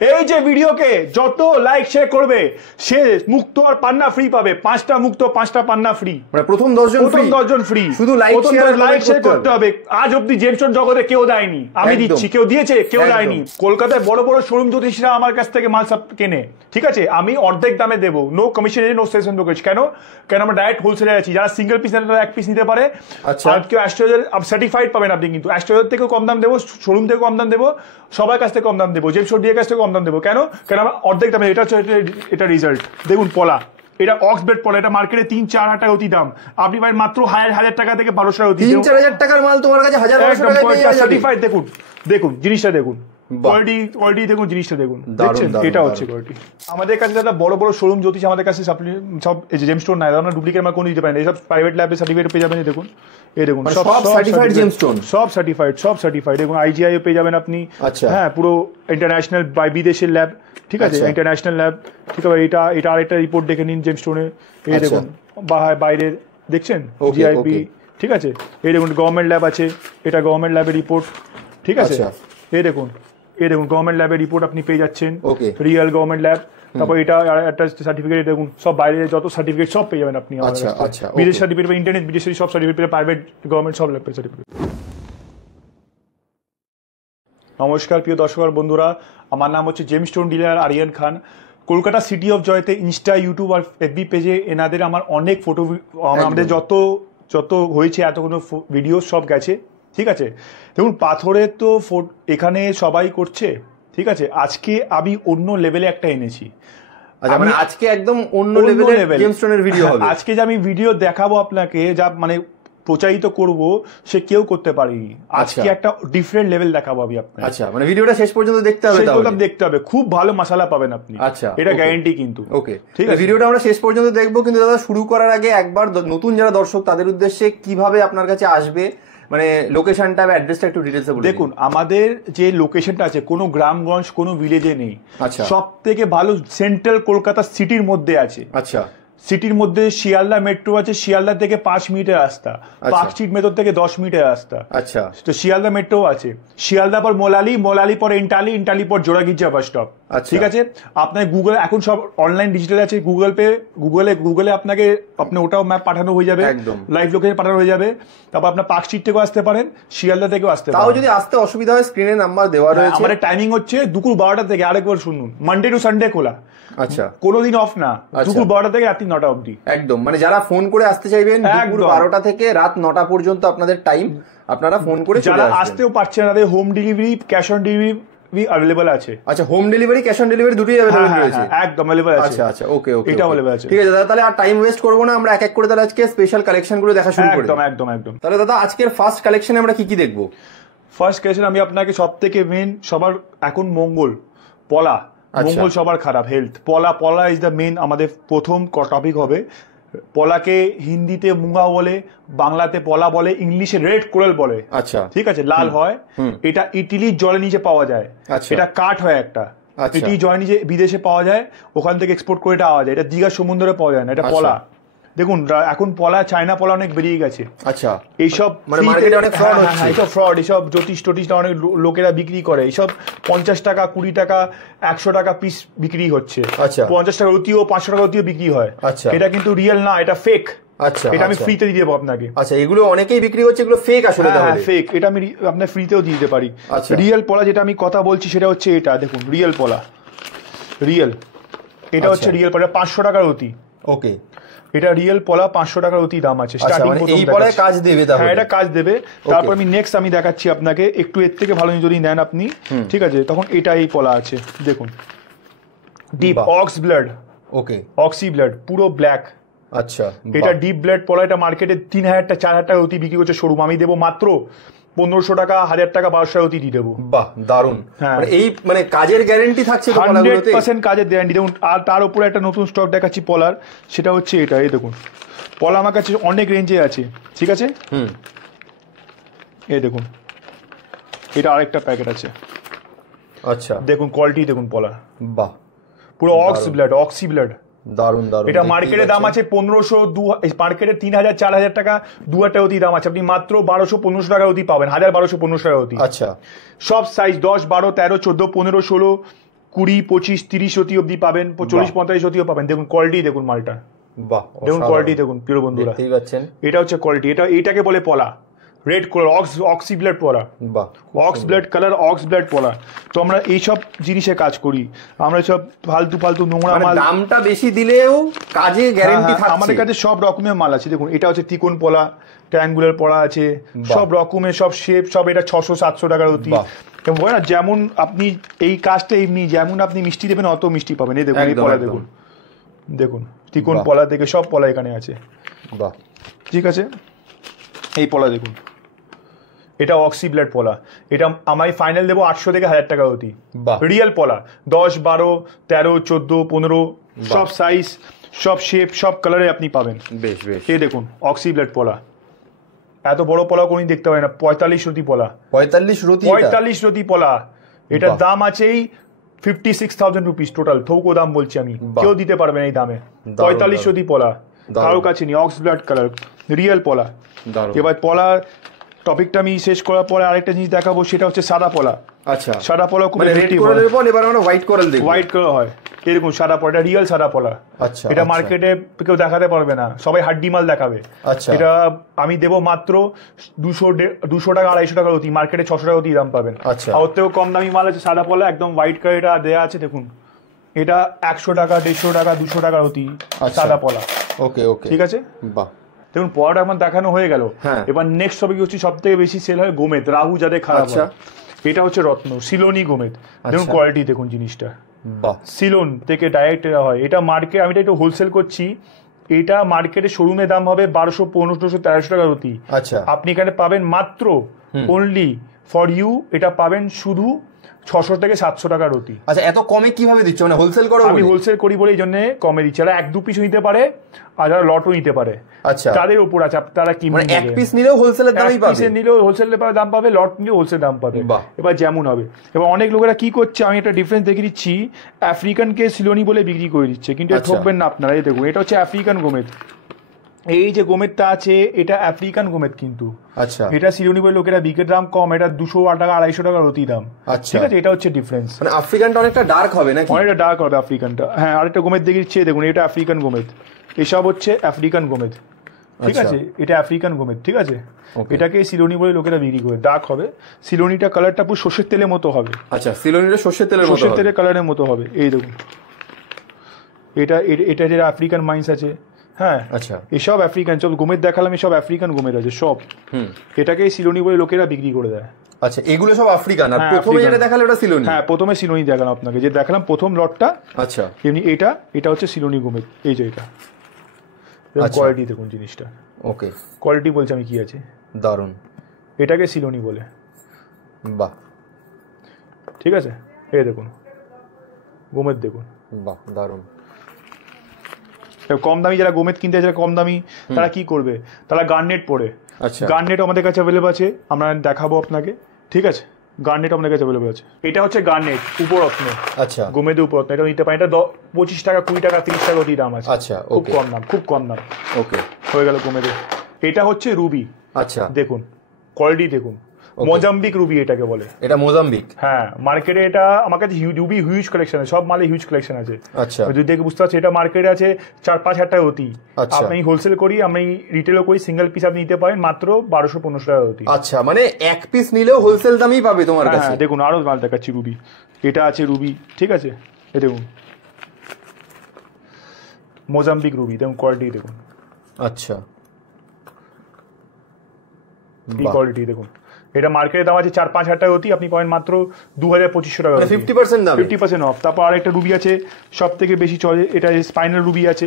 এই যে ভিডিওকে যত লাইক শেয়ার করবে সে মুক্ত আর পান্না ফ্রি পাবে। 5টা মুক্ত 5টা পান্না ফ্রি, মানে প্রথম 10 জন ফ্রি। শুধু লাইক শেয়ার করতে হবে। আজ অব্দি জেমস স্টোন জগতে কেউ দেয়নি, আমি দিচ্ছি। কেউ দিয়েছে? কেউ দেয়নি। কলকাতায় বড় বড় শোরুম জ্যোতিষীরা আমার কাছ থেকে মাল সব কেনে, ঠিক আছে? আমি অর্ধেক দামে দেবো, no commission, no session brokerage. কেন? আমরা ডাইরেক্ট হোলসেলে আছি। যারা সিঙ্গেল পিস নেন তারা এক পিস নিতে পারে। আর কেউ অ্যাস্ট্রোলজার সার্টিফাইড পাবেন আপনি, কিন্তু অ্যাস্ট্রোলজার থেকেও কম দাম দেবো, শোরুম থেকে কম দাম দেবো, সবার কাছ থেকে কম দাম দেবো, জেমস স্টোন ডিএর কাছ থেকে কম দাম দেবো। কেন? আমরা অর্ধেক দামে। এটা হচ্ছে এটা রেজাল্ট। দেখুন পলা, এটা অক্সবেড পলা, এটা মার্কেটে 3-4 হাজার টাকা অতি দাম, আপনি পাবেন মাত্র 1000 টাকা থেকে 1200 টাকা অতি। 3-4 হাজার টাকার মাল তোমার কাছে 1000-1200 টাকায় পেয়ে যাবে। সার্টিফাইড। দেখুন দেখুন জিনিসটা দেখুন, কোয়ালিটি দেখুন, জিনিসটা দেখুন, দেখছেন? এটা হচ্ছে কোয়ালিটি। আমাদের কাছে দাদা বড় বড় শোরুম জ্যোতিষ আমাদের কাছে সব জেমস স্টোন নাই দাদা, ডুপ্লিকেট মাল কোনো দিতে পারেন। এইসব প্রাইভেট ল্যাবে সার্টিফিকেট পেয়ে যাবেন। দেখুন এই দেখুন সব সার্টিফাইড জেমস স্টোন, সব সার্টিফাইড। দেখুন আইজিআই পেয়ে যাবেন আপনি। হ্যাঁ, পুরো ইন্টারন্যাশনাল বাই বিদেশের ল্যাব, ঠিক আছে? ইন্টারন্যাশনাল ল্যাব, ঠিক আছে? এটা আরেকটা রিপোর্ট দেখে নিন জেমস স্টোনের। এই দেখুন বাইরের, দেখছেন? জিআইপি, ঠিক আছে? এই দেখুন গভর্নমেন্ট ল্যাব আছে, এটা গভর্নমেন্ট ল্যাবের রিপোর্ট, ঠিক আছে? এই দেখুন গভর্নমেন্ট ল্যাবের রিপোর্ট আপনি পেয়ে যাচ্ছেন, রিয়েল গভর্নমেন্ট ল্যাব। তারপর এটা একটা সার্টিফিকেট, দেখুন সব বাইরে যত সার্টিফিকেট সব পেয়ে যাবেন আপনি। বিদেশ সার্টিফিকেট, ইন্টারনেট বিদেশের সব সার্টিফিকেট, প্রাইভেট গভর্নমেন্ট সব ল্যাবের সার্টিফিকেট। নমস্কার প্রিয় দর্শক বন্ধুরা, আমার নাম হচ্ছে James stone dealer Aryan Khan. Kolkata city of জয়তে ইনস্টা, ইউটিউব আর এফবি পেজে এনাদের আমার অনেক ফটো, আমাদের যত হয়েছে এতগুলো ভিডিও সব গেছে, ঠিক আছে? দেখুন পাথরের তো এখানে সবাই করছে, ঠিক আছে? আজকে আমি অন্য লেভেলে একটা এনেছি। মানে আজকে একদম অন্য লেভেলের জেমস স্টোনের ভিডিও হবে। আজকে যে আমি ভিডিও দেখাবো আপনাকে, যা মানে প্রচারিত করব সে কেউ করতে পারেনি। আজকে একটা ডিফারেন্ট লেভেল দেখাবো আমি আপনাকে। আচ্ছা, মানে ভিডিওটা শেষ পর্যন্ত দেখতে হবে। দেখতে হবে, খুব ভালো মশলা পাবেন আপনি। আচ্ছা, এটা গ্যারান্টি কিন্তু। ওকে, ঠিক আছে। ভিডিওটা আমরা শেষ পর্যন্ত দেখবো, কিন্তু দাদা শুরু করার আগে একবার নতুন যারা দর্শক তাদের উদ্দেশ্যে কিভাবে আপনার কাছে আসবে, মানে লোকেশনটা বা অ্যাড্রেসটা একটু ডিটেইলসে বলুন। দেখুন আমাদের যে লোকেশনটা আছে কোনো গ্রামগঞ্জ কোনো ভিলেজে নেই। সব থেকে ভালো সেন্ট্রাল কলকাতা সিটির মধ্যে আছে। আচ্ছা, সিটির মধ্যে শিয়ালদা মেট্রো আছে, শিয়ালদা থেকে 5 মিনিটের রাস্তা, পার্ক স্ট্রিট মেট্রো থেকে 10 মিনিটের রাস্তা। আচ্ছা, তো শিয়ালদা মেট্রো আছে, শিয়ালদা পর মোলালি পর ইন্টালি পর জোড়াগির্জা বাস স্টপ, ঠিক আছে? আপনার গুগল এখন সব অনলাইন ডিজিটাল আছে, গুগলে আপনাকে ওটাও ম্যাপ পাঠানো হয়ে যাবে, লাইভ লোকেশন পাঠানো হয়ে যাবে। তারপর আপনার পার্ক স্ট্রিট থেকেও আসতে পারেন, শিয়ালদা থেকেও আসতে পারেন। তাও যদি আসতে অসুবিধা হয় স্ক্রিনে নাম্বার দেওয়া রয়েছে। আমাদের টাইমিং হচ্ছে দুপুর 12টা থেকে, আরেকবার শুনুন, মানডে টু সানডে খোলা। আচ্ছা, কোনোদিন অফ না, দুপুর 12টা থেকে রাত্রি 9টা অবধি। একদম, মানে যারা ফোন করে আসতে চাইবেন দুপুর 12টা থেকে রাত 9টা পর্যন্ত আপনাদের টাইম, আপনারা ফোন করে চলে আসবেন। যারা আসতেও পারছে না, তাদের home delivery, cash on delivery available আছে। আচ্ছা, home delivery cash on delivery দুটোই अवेलेबल রয়েছে। একদম अवेलेबल আছে। আচ্ছা, ওকে, এটা अवेलेबल আছে। ঠিক আছে দাদা, তাহলে আর টাইম ওয়েস্ট করব না, আমরা এক এক করে তাহলে আজকে স্পেশাল কালেকশন গুলো দেখা শুরু করি। একদম। তাহলে দাদা আজকের ফার্স্ট কালেকশনে আমরা কি দেখব? ফার্স্ট কালেকশন আমি আপনাকে সবথেকে মেন, সবার এখন মঙ্গল পলা, মঙ্গল সবার খারাপ, হেলথ। পলা ইজ দ্য মেন, আমাদের প্রথম টপিক হবে। পলাকে হিন্দিতে মুঙ্গা বলে, বাংলাতে পলা বলে, ইংলিশে রেড কোরাল বলে। আচ্ছা, ঠিক আছে, লাল হয়। এটা ইটালির জলের নিচে পাওয়া যায়। এটা কাঠ হয় একটা, ইটালি জলের নিচে বিদেশে পাওয়া যায়, ওখান থেকে এক্সপোর্ট করে এটা পাওয়া যায়। এটা দীঘার সমুদ্রে পাওয়া যায় না, এটা পলা। দেখুন এখন পলা, চায়না পলা অনেক বেরিয়ে গেছে। আচ্ছা, এইসব মানে মার্কেটে অনেক ফ্রড হচ্ছে। এইসব ফ্রড, এইসব জ্যোতিষটা অনেক লোকেরা বিক্রি করে। এইসব 50 টাকা, 20 টাকা, 100 টাকা পিস বিক্রি হচ্ছে। আচ্ছা, 50 টাকা অতিও, 500 টাকা অতিও বিক্রি হয়। আচ্ছা, এটা কিন্তু রিয়েল না, এটা ফেক। আচ্ছা, এটা আমি ফ্রিতে দিয়ে দেবো আপনাকে। আচ্ছা, এগুলো অনেকেই বিক্রি করছে, এগুলো ফেক আসলে? হ্যাঁ, ফেক। এটা আমি আপনার ফ্রিতেও দিয়ে দিতে পারি। রিয়েল পলা যেটা আমি কথা বলছি সেটা হচ্ছে এটা, দেখুন রিয়েল পলা, রিয়েল। এটা হচ্ছে রিয়েল পলা, 500 টাকার অতি। ওকে, এটা রিয়েল পলা, 500 টাকার অতি দাম আছে। স্টার্টিং এই পলায় কাজ দেবে তাহলে? হ্যাঁ, এটা কাজ দেবে। তারপর আমি নেক্সট আমি দেখাচ্ছি আপনাকে, একটু এর থেকে ভালো যদি নেন আপনি, ঠিক আছে? তখন এটা এই পলা আছে, দেখুন ডিপ অক্স ব্লাড। ওকে, অক্সি ব্লাড, পুরো ব্ল্যাক। আচ্ছা, এটা ডিপ ব্লাড পলা। এটা মার্কেটে 3000 টাকা, 4000 টাকা অতি বিক্রি করছে শোরুম। আমি দেবো মাত্র 1500 টাকা, 1000 টাকা, 1200 টাকা অতি দিয়ে দেবো। বাহ, দারুণ। মানে এই মানে কাজের গ্যারান্টি থাকছে তো পলাগুলোতে? 100% কাজের গ্যারান্টি। দেখুন, আর তার উপরে একটা নতুন স্টক দেখাচ্ছি পলার, সেটা হচ্ছে এটা। এই দেখুন পলা আমার কাছে অনেক রেঞ্জে আছে, ঠিক আছে? এই দেখুন, এটা আরেকটা প্যাকেট আছে। আচ্ছা, দেখুন কোয়ালিটি দেখুন পলা। বাহ, পুরো অক্সি ব্লাড। দারুণ। এটা মার্কেটে দাম আছে 1500, মার্কেটে 3000, 4000 টাকা, 2000 টাকা অতি দাম আছে। আপনি মাত্র 1200, 1500 টাকা অতি পাবেন, 1200, 1500 টাকা অতি। আচ্ছা, সব সাইজ 10, 12, 13, 14, 15, 16, 20, 25, 30 রতি অব্দি পাবেন, 40, 45 রতিও পাবেন। দেখুন কোয়ালিটি, দেখুন মালটা, বাহ, দেখুন কোয়ালিটি দেখুন প্রিয় বন্ধুরা, দেখতেই পাচ্ছেন। এটা হচ্ছে কোয়ালিটি। এটাকে বলে পলা, রেড কালার অক্সি ব্লাড পলা, বাহ, oxblood colour, oxblood পলা। তো আমরা এইসব জিনিসে কাজ করি, আমরা সব ফালতু নোংরা মাল, দামটা বেশি দিলেও কাজে গ্যারান্টি থাকছে। আমাদের কাছে সব রকমের মাল আছে। দেখুন এটা হচ্ছে ত্রিকোণ পলা, ট্রায়াঙ্গুলার পলা আছে, সব রকমের, সব শেপ, সব। এটা 600-700 টাকার অতি। বলে না, যেমন আপনি এই কাজটা এমনি যেমন আপনি মিষ্টি দেবেন অত মিষ্টি পাবেন। এই দেখুন এই পলা, দেখুন দেখুন ত্রিকোণ পলা থেকে সব পলা এখানে আছে। বাহ, ঠিক আছে, এই পলা দেখুন, এটা অক্সি ব্লাড পলা। এটা আমি ফাইনাল দেবো 800 থেকে 1000 টাকা অতি। রিয়েল পলা 10, 12, 13, 14, 15 সব সাইজ, সব শেপ, সব কালারে আপনি পাবেন। বেশ বেশ, এই দেখুন অক্সি ব্লাড পলা, এত বড় পলা কোনদিন দেখতে পাবেন না। 45 রতি পলা, 45 রতি পলা। এটার দাম আছেই 56,000 রুপিস টোটাল, থৌকো দাম বলছি আমি, কেউ দিতে পারবে না এই দামে। 45 রতি পলা, কারো কাছে নেই। অক্স ব্লাড কালার, রিয়েল পলা। এবার পলা টপিকটা আমি শেষ করার পরে আরেকটা জিনিস দেখাবো, সেটা হচ্ছে সাদা পলা। আচ্ছা, সাদা পলা খুব রেড কোরালের পর এবার আমরা হোয়াইট কোরাল দেখব। হোয়াইট কালার হয় এরকম সাদা পলা, এটা রিয়েল সাদা পলা। আচ্ছা, এটা মার্কেটে কেউ দেখাতে পারবে না, সবাই হাড্ডি মাল দেখাবে। আচ্ছা, এটা আমি দেবো মাত্র 200 টাকা, 250 টাকার অতি, মার্কেটে 600 টাকা অতি দাম পাবেন। আচ্ছা, ওর থেকেও কম দামি মাল আছে সাদা পলা, একদম হোয়াইট কালার এটা দেওয়া আছে। দেখুন এটা 100 টাকা, 150 টাকা, 200 টাকার অতি সাদা পলা। ওকে ওকে, ঠিক আছে। বাহ, দেখুন পলাটা আমার দেখানো হয়ে গেল। এবার নেক্সট টপিক হচ্ছে সব থেকে বেশি সেল হয় গোমেদ, রাহু যাদের খারাপ হয়। এটা হচ্ছে রত্ন সিলোনি গোমেদ। দেখুন কোয়ালিটি দেখুন জিনিসটা, সিলোন থেকে ডাইরেক্ট হয়। এটা মার্কেট, আমি এটা একটু হোলসেল করছি, এটা মার্কেটে শোরুমে দাম হবে 1200, 1500, 1300 টাকার অতি। আচ্ছা, আপনি এখানে পাবেন মাত্র অনলি ফর ইউ, এটা পাবেন শুধু 600 থেকে 700 টাকার অতি। আচ্ছা, এত কমে কিভাবে দিচ্ছ? মানে হোলসেল করো? আমি হোলসেল করি বলে এই জন্য কমে দিচ্ছি। যারা 1-2 পিস নিতে পারে আর যারা লটও নিতে পারে, আচ্ছা, তাদের উপর আছে তারা কি, মানে এক পিস নিলেও হোলসেলের দামই পাবে, পিস নিলেও হোলসেলের দাম পাবে, লট নিলেও হোলসেল দাম পাবে। এবার যেমন হবে। এবার অনেক লোকেরা কি করছে, আমি একটা ডিফারেন্স দেখিয়ে দিচ্ছি, আফ্রিকানকে সিলোনি বলে বিক্রি করে দিচ্ছে, কিন্তু ঠকবেন না আপনারা। এই দেখুন এটা হচ্ছে আফ্রিকান গোমেদ, এই যে গোমেদটা আছে এটা আফ্রিকান গোমেদ, কিন্তু আচ্ছা এটা সিলোনি বলে লোকেরা বিকের দাম কম, এটা 200 টাকা 250 টাকার অতি দাম। ঠিক আছে, এটা হচ্ছে ডিফারেন্স। মানে আফ্রিকানটা অনেকটা ডার্ক হবে নাকি? অনেকটা ডার্ক হবে আফ্রিকানটা। হ্যাঁ, আরেকটা গোমেদ দেখিয়ে দেখুন, এটা আফ্রিকান গোমেদ, এসব হচ্ছে আফ্রিকান গোমেদ। ঠিক আছে, এটা আফ্রিকান গোমেদ। ঠিক আছে, এটাকে সিলোনি বলে লোকেরা বিক্রি করে, ডার্ক হবে। সিলোনিটা কালারটা পুরো সর্ষের তেলের মতো হবে। আচ্ছা, সিলোনিটা সর্ষের তেলের কালারের মতো হবে। এই দেখুন এটা যে আফ্রিকান মাইন্স আছে, হ্যাঁ, আচ্ছা, এসব আফ্রিকান, সব গোমেদ দেখালাম, এসব আফ্রিকান গোমেদ আছে সব। এটাকে সিলোনি বলে লোকেরা বিক্রি করে দেয়। আচ্ছা, এগুলো সব আফ্রিকান। আর প্রথমে যেটা দেখালো ওটা সিলোনি? হ্যাঁ, প্রথমে সিলোনি দেখালাম আপনাকে, যে দেখালাম প্রথম লটটা। আচ্ছা, এমনি এটা হচ্ছে সিলোনি গোমেদ। এই যে এটা কোয়ালিটি দেখুন জিনিসটা। ওকে, কোয়ালিটি বলছি আমি কি আছে, দারুন। এটাকে সিলোনি বলে। বাহ, ঠিক আছে, এই দেখুন গোমেদ দেখুন, বাহ, দারুন। কম দামি যারা গোমেদ কিনতে চায়, কম দামি, তারা কি করবে, তারা গার্নেট পরে। আচ্ছা, গার্নেট আমাদের কাছে অ্যাভেলেবল আছে, আমরা দেখাবো আপনাকে। ঠিক আছে, গার্নেট আমাদের কাছে অ্যাভেলেবল আছে। এটা হচ্ছে গার্নেট উপরত্ন। আচ্ছা, গোমেদ উপরত্ন, এটা নিতে পারেন। এটা 25 টাকা, 20 টাকা, 30 টাকা অতি দাম আছে। আচ্ছা, খুব কম দাম, খুব কম দাম। ওকে, হয়ে গেল গোমেদে। এটা হচ্ছে রুবি। আচ্ছা, দেখুন কোয়ালিটি দেখুন, মোজাম্বিক রুবি এটাকে বলে। এটা মোজাম্বিক? হ্যাঁ, মার্কেটে এটা আমার কাছে রুবি হিউজ কালেকশন আছে, সব মালে হিউজ কালেকশন আছে। আচ্ছা, যদি দেখে বুঝতে পারছি, এটা মার্কেটে আছে 4-5 হাজার টাকা অতি। আপনি হোলসেল করি, আমি রিটেলও করি, সিঙ্গেল পিস আপনি নিতে পারেন মাত্র 1200-1500 টাকা অতি। আচ্ছা, মানে এক পিস নিলেও হোলসেল দামই পাবে তোমার কাছে? হ্যাঁ, দেখুন আরো মাল দেখাচ্ছি রুবি। এটা আছে রুবি, ঠিক আছে, এই দেখুন মোজাম্বিক রুবি, দেখুন কোয়ালিটি দেখুন। আচ্ছা, এই কোয়ালিটি দেখুন। এটা মার্কেটের দাম আছে 4-5 হাজার টাকা অতি, আপনি পাবেন মাত্র 2000-2500 টাকা, 50% দাম, 50% অফ। তারপর আরেকটা রুবি আছে সব থেকে বেশি চলে, এটা স্পাইনাল রুবি আছে,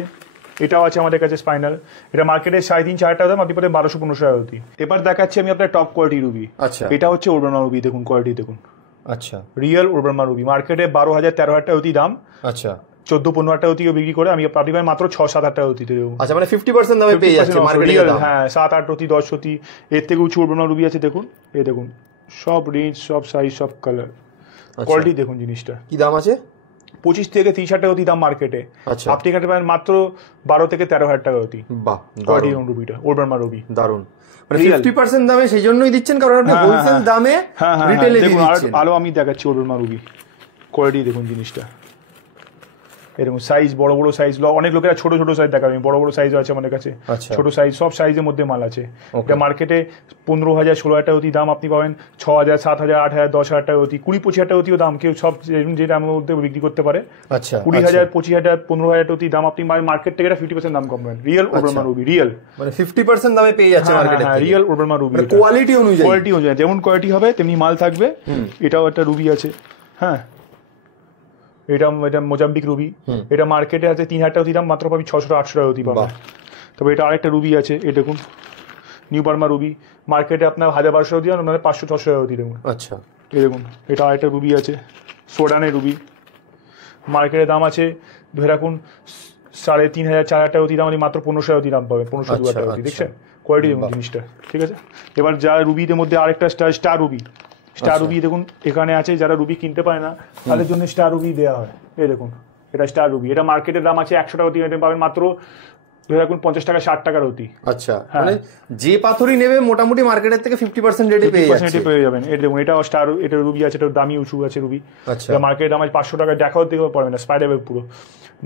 এটাও আছে আমাদের কাছে স্পাইনাল। এটা মার্কেটে 3.5-4 টাকা দাম, আপনি পাবেন 1200-1500 টাকা অতি। এবার দেখাচ্ছি আমি আপনার টপ কোয়ালিটি রুবি। আচ্ছা, এটা হচ্ছে ওরবানমা রুবি, দেখুন কোয়ালিটি দেখুন। আচ্ছা, রিয়েল ওরবানমা রুবি, মার্কেটে 12,000-13,000 টাকা অতি দাম। আচ্ছা, 14-15 হাজার টাকা অতিও বিক্রি করে, আমি আপনি পাবেন মাত্র 6-7 হাজার টাকা অতিতে দেবো। আচ্ছা, মানে 50% দামে পেয়ে যাচ্ছে মার্কেটে। হ্যাঁ, 7-8 অতি, 10 অতি, এর থেকে উঁচু ওরবানমা রুবি আছে। দেখুন, এই দেখুন সব রেঞ্জ, সব সাইজ, সব কালার, কোয়ালিটি দেখুন জিনিসটা। কি দাম আছে? 25 থেকে 30 হাজার টাকা অতি দাম মার্কেটে। আচ্ছা, আপনি এখানে পাবেন মাত্র 12 থেকে 13 হাজার টাকা অতি। বাহ, কোয়ালিটি রুবিটা, ওরবানমা রুবি, দারুন। মানে 50% দামে সেই জন্যই দিচ্ছেন, কারণ আপনি হোলসেল দামে রিটেলে দিচ্ছেন। আলো আমি দেখাচ্ছি ওরবানমা রুবি, কোয়ালিটি দেখুন জিনিসটা, এরকম সাইজ, বড় বড় সাইজ, অনেক লোকেরা ছোট ছোট সাইজ দেখাবে, বড় বড় সাইজও আছে আমাদের কাছে, ছোট সাইজ, সব সাইজের মধ্যে মাল আছে। এটা মার্কেটে 15,000 16,000 টাকা অতি দাম, আপনি পাবেন 6,000 7,000 8,000 10,000 টাকা অতি, 20-25,000 টাকা অতিও দাম, কেউ সব যে দামের মধ্যে বিক্রি করতে পারে। 20,000 25,000 15,000 টাকা অতি দাম, আপনি মার্কেট থেকে 50% দাম কম পাবেন। রিয়েল ওবেরমান রুবি, রিয়েল মানে 50% দামে পেয়ে যাচ্ছে মার্কেটে। হ্যাঁ, রিয়েল ওবেরমান রুবি, কোয়ালিটি অনুযায়ী, যেমন কোয়ালিটি হবে তেমনি মাল থাকবে। এটাও একটা রুবি আছে, হ্যাঁ, এটা মোজাম্বিক রুবি, এটা মার্কেটে আছে 3,000 টাকা অতি দাম, মাত্র পাবি 600-800 টাকা অতি পাবে। তবে এটা আরেকটা রুবি আছে, এই দেখুন নিউ বার্মা রুবি, মার্কেটে আপনার 1,000-1,200 অতি দাম, মানে 500-600 টাকা অতি দেখুন। আচ্ছা, এই দেখুন এটা আরেকটা রুবি আছে, সোডানের রুবি, মার্কেটের দাম আছে ধরে রাখুন 3,500-4,000 টাকা অতি দাম, মাত্র 1500 টাকা অতি দাম পাবে, 1500-2000 টাকা অতি। দেখছেন কোয়ালিটি দেখুন জিনিসটা, ঠিক আছে। এবার যা রুবিদের মধ্যে আরেকটা স্টার রুবি, স্টার রুবি দেখুন এখানে আছে, যারা রুবি কিনতে পারে না তাদের জন্য স্টার রুবি দেওয়া হয়। এই দেখুন এটা স্টার রুবি, এটা মার্কেটের দাম আছে 100 টাকা অতি, পাবেন মাত্র ধরে রাখুন 50 টাকা 60 টাকার অতি। আচ্ছা, মানে যে পাথরই নেবে মোটামুটি মার্কেটের থেকে 50% রেটে পেয়ে যাবেন। এই দেখুন এটা স্টার, এটা রুবি আছে, এটা দামি উঁচু আছে রুবি। আচ্ছা, মার্কেটের দাম আছে 500 টাকা, দেখাও দেখতে পারবেন না, স্পাইডার পুরো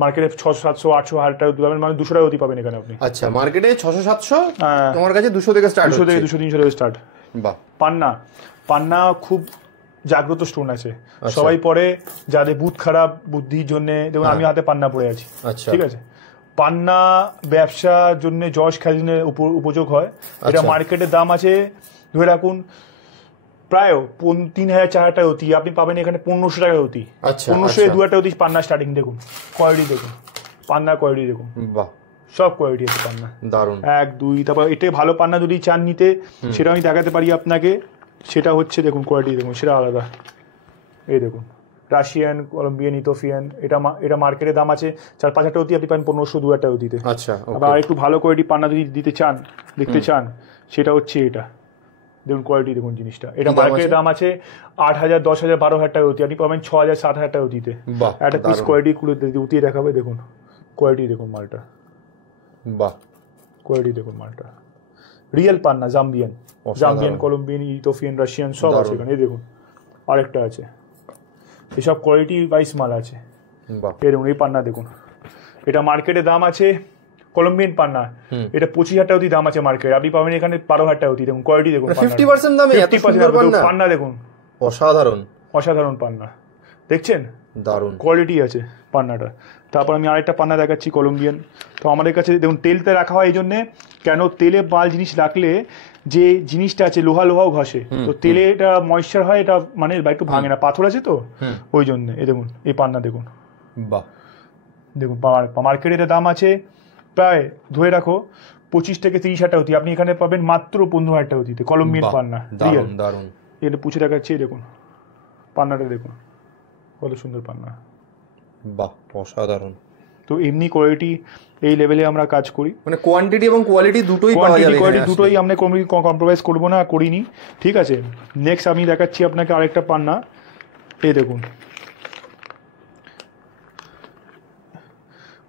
মার্কেটে 600-700-800 1000 টাকা পাবেন, মানে 200 টাকা অতি পাবেন এখানে আপনি। আচ্ছা, মার্কেটে 600-700, তোমার কাছে 200 থেকে স্টার্ট, 200 থেকে 200-300 থেকে স্টার্ট। বাহ। পান্না খুব জাগ্রত স্টোন আছে, সবাই পরে যাদের বুধ খারাপ, বুদ্ধির জন্য, দেখুন আমি হাতে পান্না পড়ে আছি, ঠিক আছে। পান্না ব্যবসার জন্য যশ খ্যাতির উপযোগ হয়। এটা মার্কেটের দাম আছে ধরে রাখুন প্রায় 3,000-4,000 টাকা অতি, আপনি পাবেন এখানে 1500 টাকা অতি, 1500-2,000 টাকা অতি পান্না স্টার্টিং। দেখুন কোয়ালিটি দেখুন, পান্না কোয়ালিটি দেখুন, বাহ, সব কোয়ালিটি আছে পান্না, দারুণ। 1 2, তারপর এটাই ভালো পান্না যদি চান নিতে, সেটা আমি দেখাতে পারি আপনাকে, সেটা হচ্ছে দেখুন কোয়ালিটি দেখুন, সেটা আলাদা। এই দেখুন রাশিয়ান, কলম্বিয়ান, ইথিওপিয়ান, এটা মার্কেটের দাম আছে 4-5,000 টাকা অতি, আপনি পাবেন 1500-2,000 টাকা অতিতে। আচ্ছা, আবার একটু ভালো কোয়ালিটি পান্না যদি দিতে চান, দেখতে চান, সেটা হচ্ছে এটা দেখুন কোয়ালিটি দেখুন জিনিসটা, এটা মার্কেটের দাম আছে 8,000 10,000 12,000 টাকা অতি, আপনি পাবেন 6,000 7,000 টাকা অতিতে। একটা পিস কোয়ালিটি খুলে উঠিয়ে দেখাবে, দেখুন কোয়ালিটি দেখুন মালটা, বাহ, কোয়ালিটি দেখুন মালটা, রিয়েল পান্না, জাম্বিয়ান, কলম্বিয়ান, ইথিওপিয়ান, রাশিয়ান সব আছে এখানে। এই দেখুন আরেকটা আছে, এসব কোয়ালিটি ওয়াইজ মাল আছে। এই দেখুন এই পান্না দেখুন, এটা মার্কেটের দাম আছে, কলম্বিয়ান পান্না, এটা 25,000 টাকা অতি দাম আছে মার্কেটে, আপনি পাবেন এখানে 12,000 টাকা অতি। দেখুন কোয়ালিটি দেখুন, 50% দামে এত সুন্দর পান্না দেখুন, অসাধারণ অসাধারণ পান্না, দেখছেন দারুণ কোয়ালিটি আছে পান্নাটা। তারপর আমি আরেকটা পান্না দেখাচ্ছি কলম্বিয়ান। তো আমাদের কাছে দেখুন তেলতে রাখা হয় এই জন্যে, কেন তেলে মাল জিনিস রাখলে যে জিনিসটা আছে লোহাও ঘষে, তো তেলে এটা ময়েশ্চার হয়, এটা মানে একটু ভাঙে না, পাথর আছে তো ওই জন্য। এই দেখুন এই পান্না দেখুন, বাহ, দেখুন মার্কেটে এটা দাম আছে প্রায় ধরে রাখো 25 থেকে 30,000 টাকা অতি, আপনি এখানে পাবেন মাত্র 15,000 টাকা অতিতে, কলম্বিয়ান পান্না, দারুণ দারুণ। এটা পুছে দেখাচ্ছি, দেখুন পান্নাটা দেখুন কত সুন্দর পান্না, বাহ, অসাধারণ। তো এমনি কোয়ালিটি এই লেভেলে আমরা কাজ করি, মানে কোয়ান্টিটি এবং কোয়ালিটি দুটোই পাওয়া যাবে, কোয়ালিটি দুটোই আমরা কম্প্রোমাইজ করবো না, করিনি, ঠিক আছে। নেক্সট আমি দেখাচ্ছি আপনাকে আরেকটা পান্না, এই দেখুন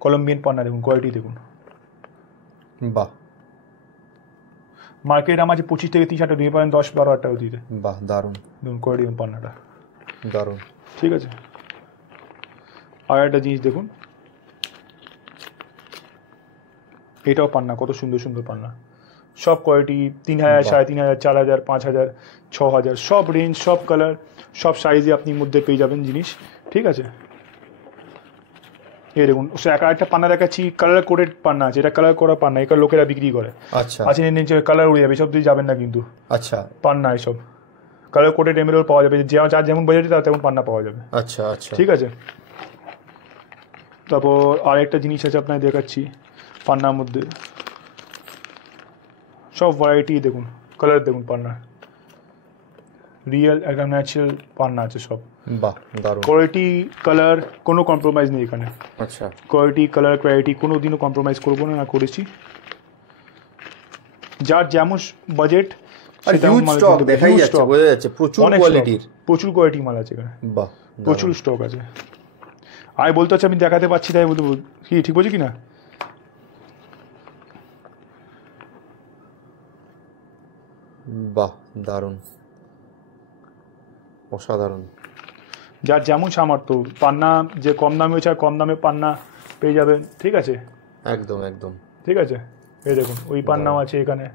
কলম্বিয়ান পান্না, দেখুন কোয়ালিটি দেখুন, বাহ, মার্কেট দাম আছে 25 থেকে 30,000 টাকা, দিয়ে পাবেন 10-12,000 টাকা দিতে, বাহ, দারুণ। দেখুন কোয়ালিটি পান্নাটা দারুণ, ঠিক আছে। আর একটা জিনিস দেখুন, এটাও পান্না, কত সুন্দর সুন্দর পান্না, সব কোয়ালিটি 3,000 3,500 4,000 5,000 6,000 সব রেঞ্জ, সব কালার, সব সাইজে আপনি মধ্যে পেয়ে যাবেন জিনিস, ঠিক আছে। এই দেখুন একটা পান্না দেখাচ্ছি, কালার কোডেড পান্না আছে, এটা কালার করা পান্না, এখানে লোকেরা বিক্রি করে, আচ্ছা আছে নিচে কালার উড়ে যাবে, সব দিয়ে যাবেন না কিন্তু, আচ্ছা পান্না এসব কালার কোডেড এমএরএল পাওয়া যাবে, যার যেমন বাজেট তার তেমন পান্না পাওয়া যাবে, আচ্ছা আচ্ছা, ঠিক আছে। তারপর আরেকটা জিনিস আছে আপনাকে দেখাচ্ছি পান্নার মধ্যে, সব ভ্যারাইটি দেখুন, কালার দেখুন পান্না, রিয়েল একদম ন্যাচারাল পান্না আছে সব, বাহ, দারুণ। কোয়ালিটি কালার কোনো কম্প্রোমাইজ নেই এখানে, আচ্ছা কোয়ালিটি কালার কোয়ালিটি কোনো দিনও কম্প্রোমাইজ করবো না, করেছি। যার যেমন বাজেট দেখাই যাচ্ছে, বোঝা যাচ্ছে প্রচুর কোয়ালিটির, প্রচুর কোয়ালিটি মাল আছে এখানে, বাহ, প্রচুর স্টক আছে। আমি বলতে হচ্ছে আমি দেখাতে পাচ্ছি তাই বলতে, কি ঠিক বলছি কি না? বাহ, দারুণ অসাধারণ। যার যেমন সামর্থ্য, পান্না যে কম দামে হচ্ছে কম দামে পান্না পেয়ে যাবেন, ঠিক আছে, একদম একদম, ঠিক আছে। এই দেখুন ওই পান্নাও আছে এখানে,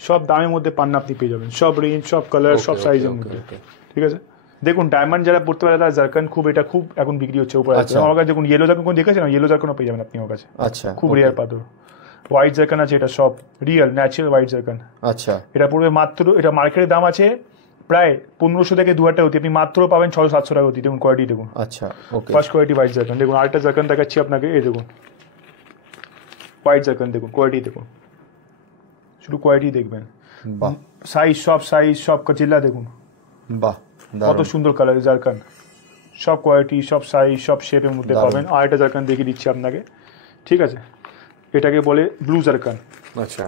সব দামের মধ্যে পান্না আপনি পেয়ে যাবেন, সব রেঞ্জ, সব কালার, সব সাইজের মধ্যে, ঠিক আছে। দেখুন ডায়মন্ড যারা পড়তে পারে তারা জারকান খুব, এটা খুব এখন বিক্রি হচ্ছে উপরে। আমার কাছে দেখুন ইয়েলো জারকান কোন দেখেছেন, ইয়েলো জারকানও পেয়ে যাবেন আপনি আমার কাছে। আচ্ছা, খুব রেয়ার পাথর। হোয়াইট জারকান আছে, এটা সব রিয়েল ন্যাচারাল হোয়াইট জারকান। আচ্ছা, এটা পড়বে মাত্র, এটা মার্কেটের দাম আছে প্রায় 1500 থেকে 2000 টাকা অতি, আপনি মাত্র পাবেন 600-700 টাকা অতি। দেখুন কোয়ালিটি দেখুন। আচ্ছা, ওকে, ফার্স্ট কোয়ালিটি হোয়াইট জারকান। দেখুন আরেকটা জারকান দেখাচ্ছি আপনাকে, এই দেখুন হোয়াইট জারকান, দেখুন কোয়ালিটি দেখুন, শুধু কোয়ালিটি দেখবেন, বাহ, সাইজ সব চিল্লা দেখুন, বাহ, কত সুন্দর কালার জারকান, সব কোয়ালিটি, সব সাইজ, সব শেপের মধ্যে পাবেন। আর একটা জারকান দেখিয়ে দিচ্ছি আপনাকে, ঠিক আছে, এটাকে বলে ব্লু জারকান। আচ্ছা,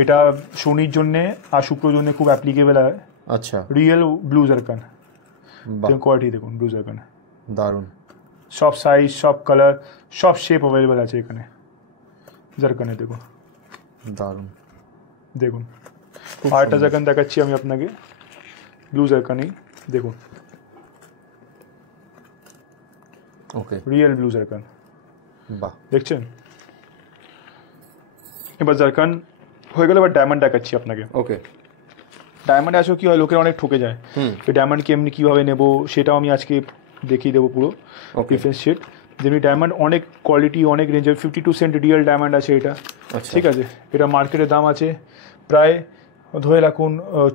এটা শনির জন্য আর শুক্রর জন্য খুব অ্যাপ্লিকেবল হয়। আচ্ছা, রিয়েল ব্লু জারকান, কোয়ালিটি দেখুন, ব্লু জারকান দারুণ, সব সাইজ, সব কালার, সব শেপ অ্যাভেলেবেল আছে এখানে জারকানে, দেখুন দারুণ, দেখুন। আর একটা জারকান দেখাচ্ছি আমি আপনাকে, ব্লু জারকানই দেখুন, ওকে, রিয়েল ব্লু জারকান, বাহ, দেখছেন। এবার জারকান হয়ে গেলে এবার ডায়মন্ড দেখাচ্ছি আপনাকে। ওকে, ডায়মন্ডে আসলে কী হয়, লোকের অনেক ঠকে যায়, এই ডায়মন্ডকে এমনি কীভাবে নেবো সেটাও আমি আজকে দেখিয়ে দেবো পুরো ডিফারেন্স শেড। যেমনি ডায়মন্ড অনেক কোয়ালিটি, অনেক রেঞ্জের, 52 সেন্ট রিয়েল ডায়মন্ড আছে এটা, ঠিক আছে। এটা মার্কেটের দাম আছে প্রায় ধরে রাখুন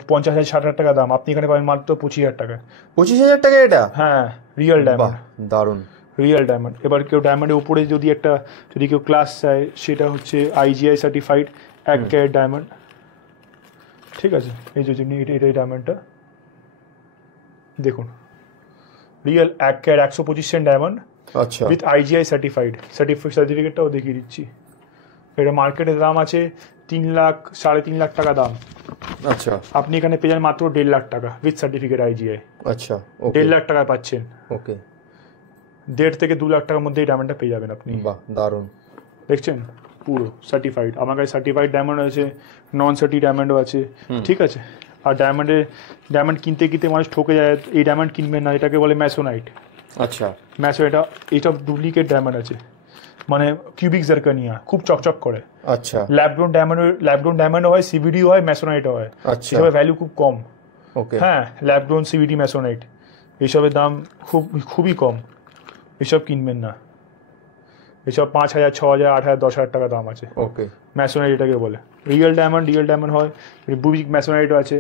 50,000-60,000 টাকা দাম, আপনি এখানে পাবেন মাত্র 25,000 টাকা। 25,000 টাকা এটা? হ্যাঁ, রিয়েল ডায়মন্ড, দারুণ, রিয়েল ডায়মন্ড। এবার কেউ ডায়মন্ডের উপরে যদি একটা, যদি কেউ ক্লাস চায়, সেটা হচ্ছে IGI সার্টিফাইড 1 ক্যারেট ডায়মন্ড, ঠিক আছে। এই যে যেমনি এটাই ডায়মন্ডটা দেখুন, রিয়েল 1 ক্যারেট 125 সেন্ট ডায়মন্ড, আচ্ছা, উইথ IGI সার্টিফিকেটটাও দেখিয়ে দিচ্ছি। এটা মার্কেটের দাম আছে 3 লাখ, 3.5 লাখ টাকা দাম। আচ্ছা, আপনি এখানে পেয়ে যান মাত্র 1.5 লাখ টাকা উইথ সার্টিফিকেট IGI। আচ্ছা, 1.5 লাখ টাকা পাচ্ছেন, ওকে, 1.5 থেকে 2 লাখ টাকার মধ্যে এই ডায়মন্ডটা পেয়ে যাবেন আপনি। বাহ, দারুণ, দেখছেন পুরো সার্টিফাইড। আমার কাছে সার্টিফাইড ডায়মন্ড আছে, নন সার্টি ডায়মন্ডও আছে, ঠিক আছে। আর ডায়মন্ড কিনতে মানুষ ঠকে যায়, এই ডায়মন্ড কিনবেন না, এটাকে বলে ম্যাসোনাইট। আচ্ছা, এটা ডুপ্লিকেট ডায়মন্ড আছে, মানে কিউবিক জারকানিয়া, খুব চকচক করে। আচ্ছা, ল্যাবড্রন ডায়মন্ডও হয়, CVD হয়, ম্যাসোনাইটও হয়। আচ্ছা, এসবের ভ্যালু খুব কম, ওকে, হ্যাঁ, ল্যাবড্রন, CVD, ম্যাসোনাইট এইসবের দাম খুবই কম, এসব কিনবেন না। এসব 5,000, 6,000, 8,000, 10,000 টাকা দাম আছে। ওকে, ম্যাসোনাইট এটাকে বলে। রিয়েল ডায়মন্ড হয়, বুবিক ম্যাসোনাইটও আছে,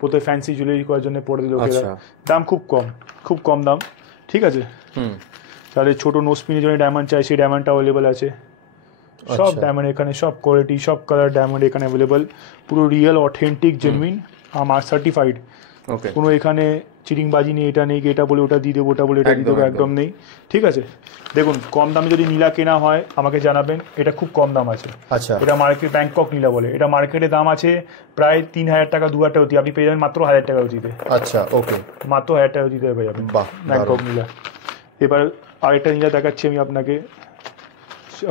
প্রত্যেক ফ্যান্সি জুয়েলারি করার জন্য পড়ে দিল লোকেরা। দাম খুব কম দাম, ঠিক আছে। তাহলে ছোটো নোসপিনের জন্য ডায়মন্ড চাই, সেই ডায়মন্ডটা অ্যাভেলেবেল আছে। সব ডায়মন্ড এখানে, সব কোয়ালিটি, সব কালার ডায়মন্ড এখানে অ্যাভেলেবেল, পুরো রিয়েল, অথেন্টিক, জেনুইন, আমার সার্টিফাইড। কোনো এখানে চিটিংবাজি নেই, এটা নেই এটা বলে ওটা দিয়ে দেবো, ওটা বলে এটা দিয়ে দেবো, একদম নেই, ঠিক আছে। দেখুন কম দামে যদি নীলা কেনা হয় আমাকে জানাবেন, এটা খুব কম দাম আছে। আচ্ছা, এটা মার্কেট ব্যাংকক নীলা বলে, এটা মার্কেটে দাম আছে প্রায় 3,000 টাকা, 2,000 টাকা অতি, আপনি পেয়ে যাবেন মাত্র 1,000 টাকা অতিতে। আচ্ছা, ওকে, মাত্র 1,000 টাকা অতিতে পেয়ে যাবেন ব্যাংকক নীলা। এবার আরেকটা নীলা দেখাচ্ছি আমি আপনাকে,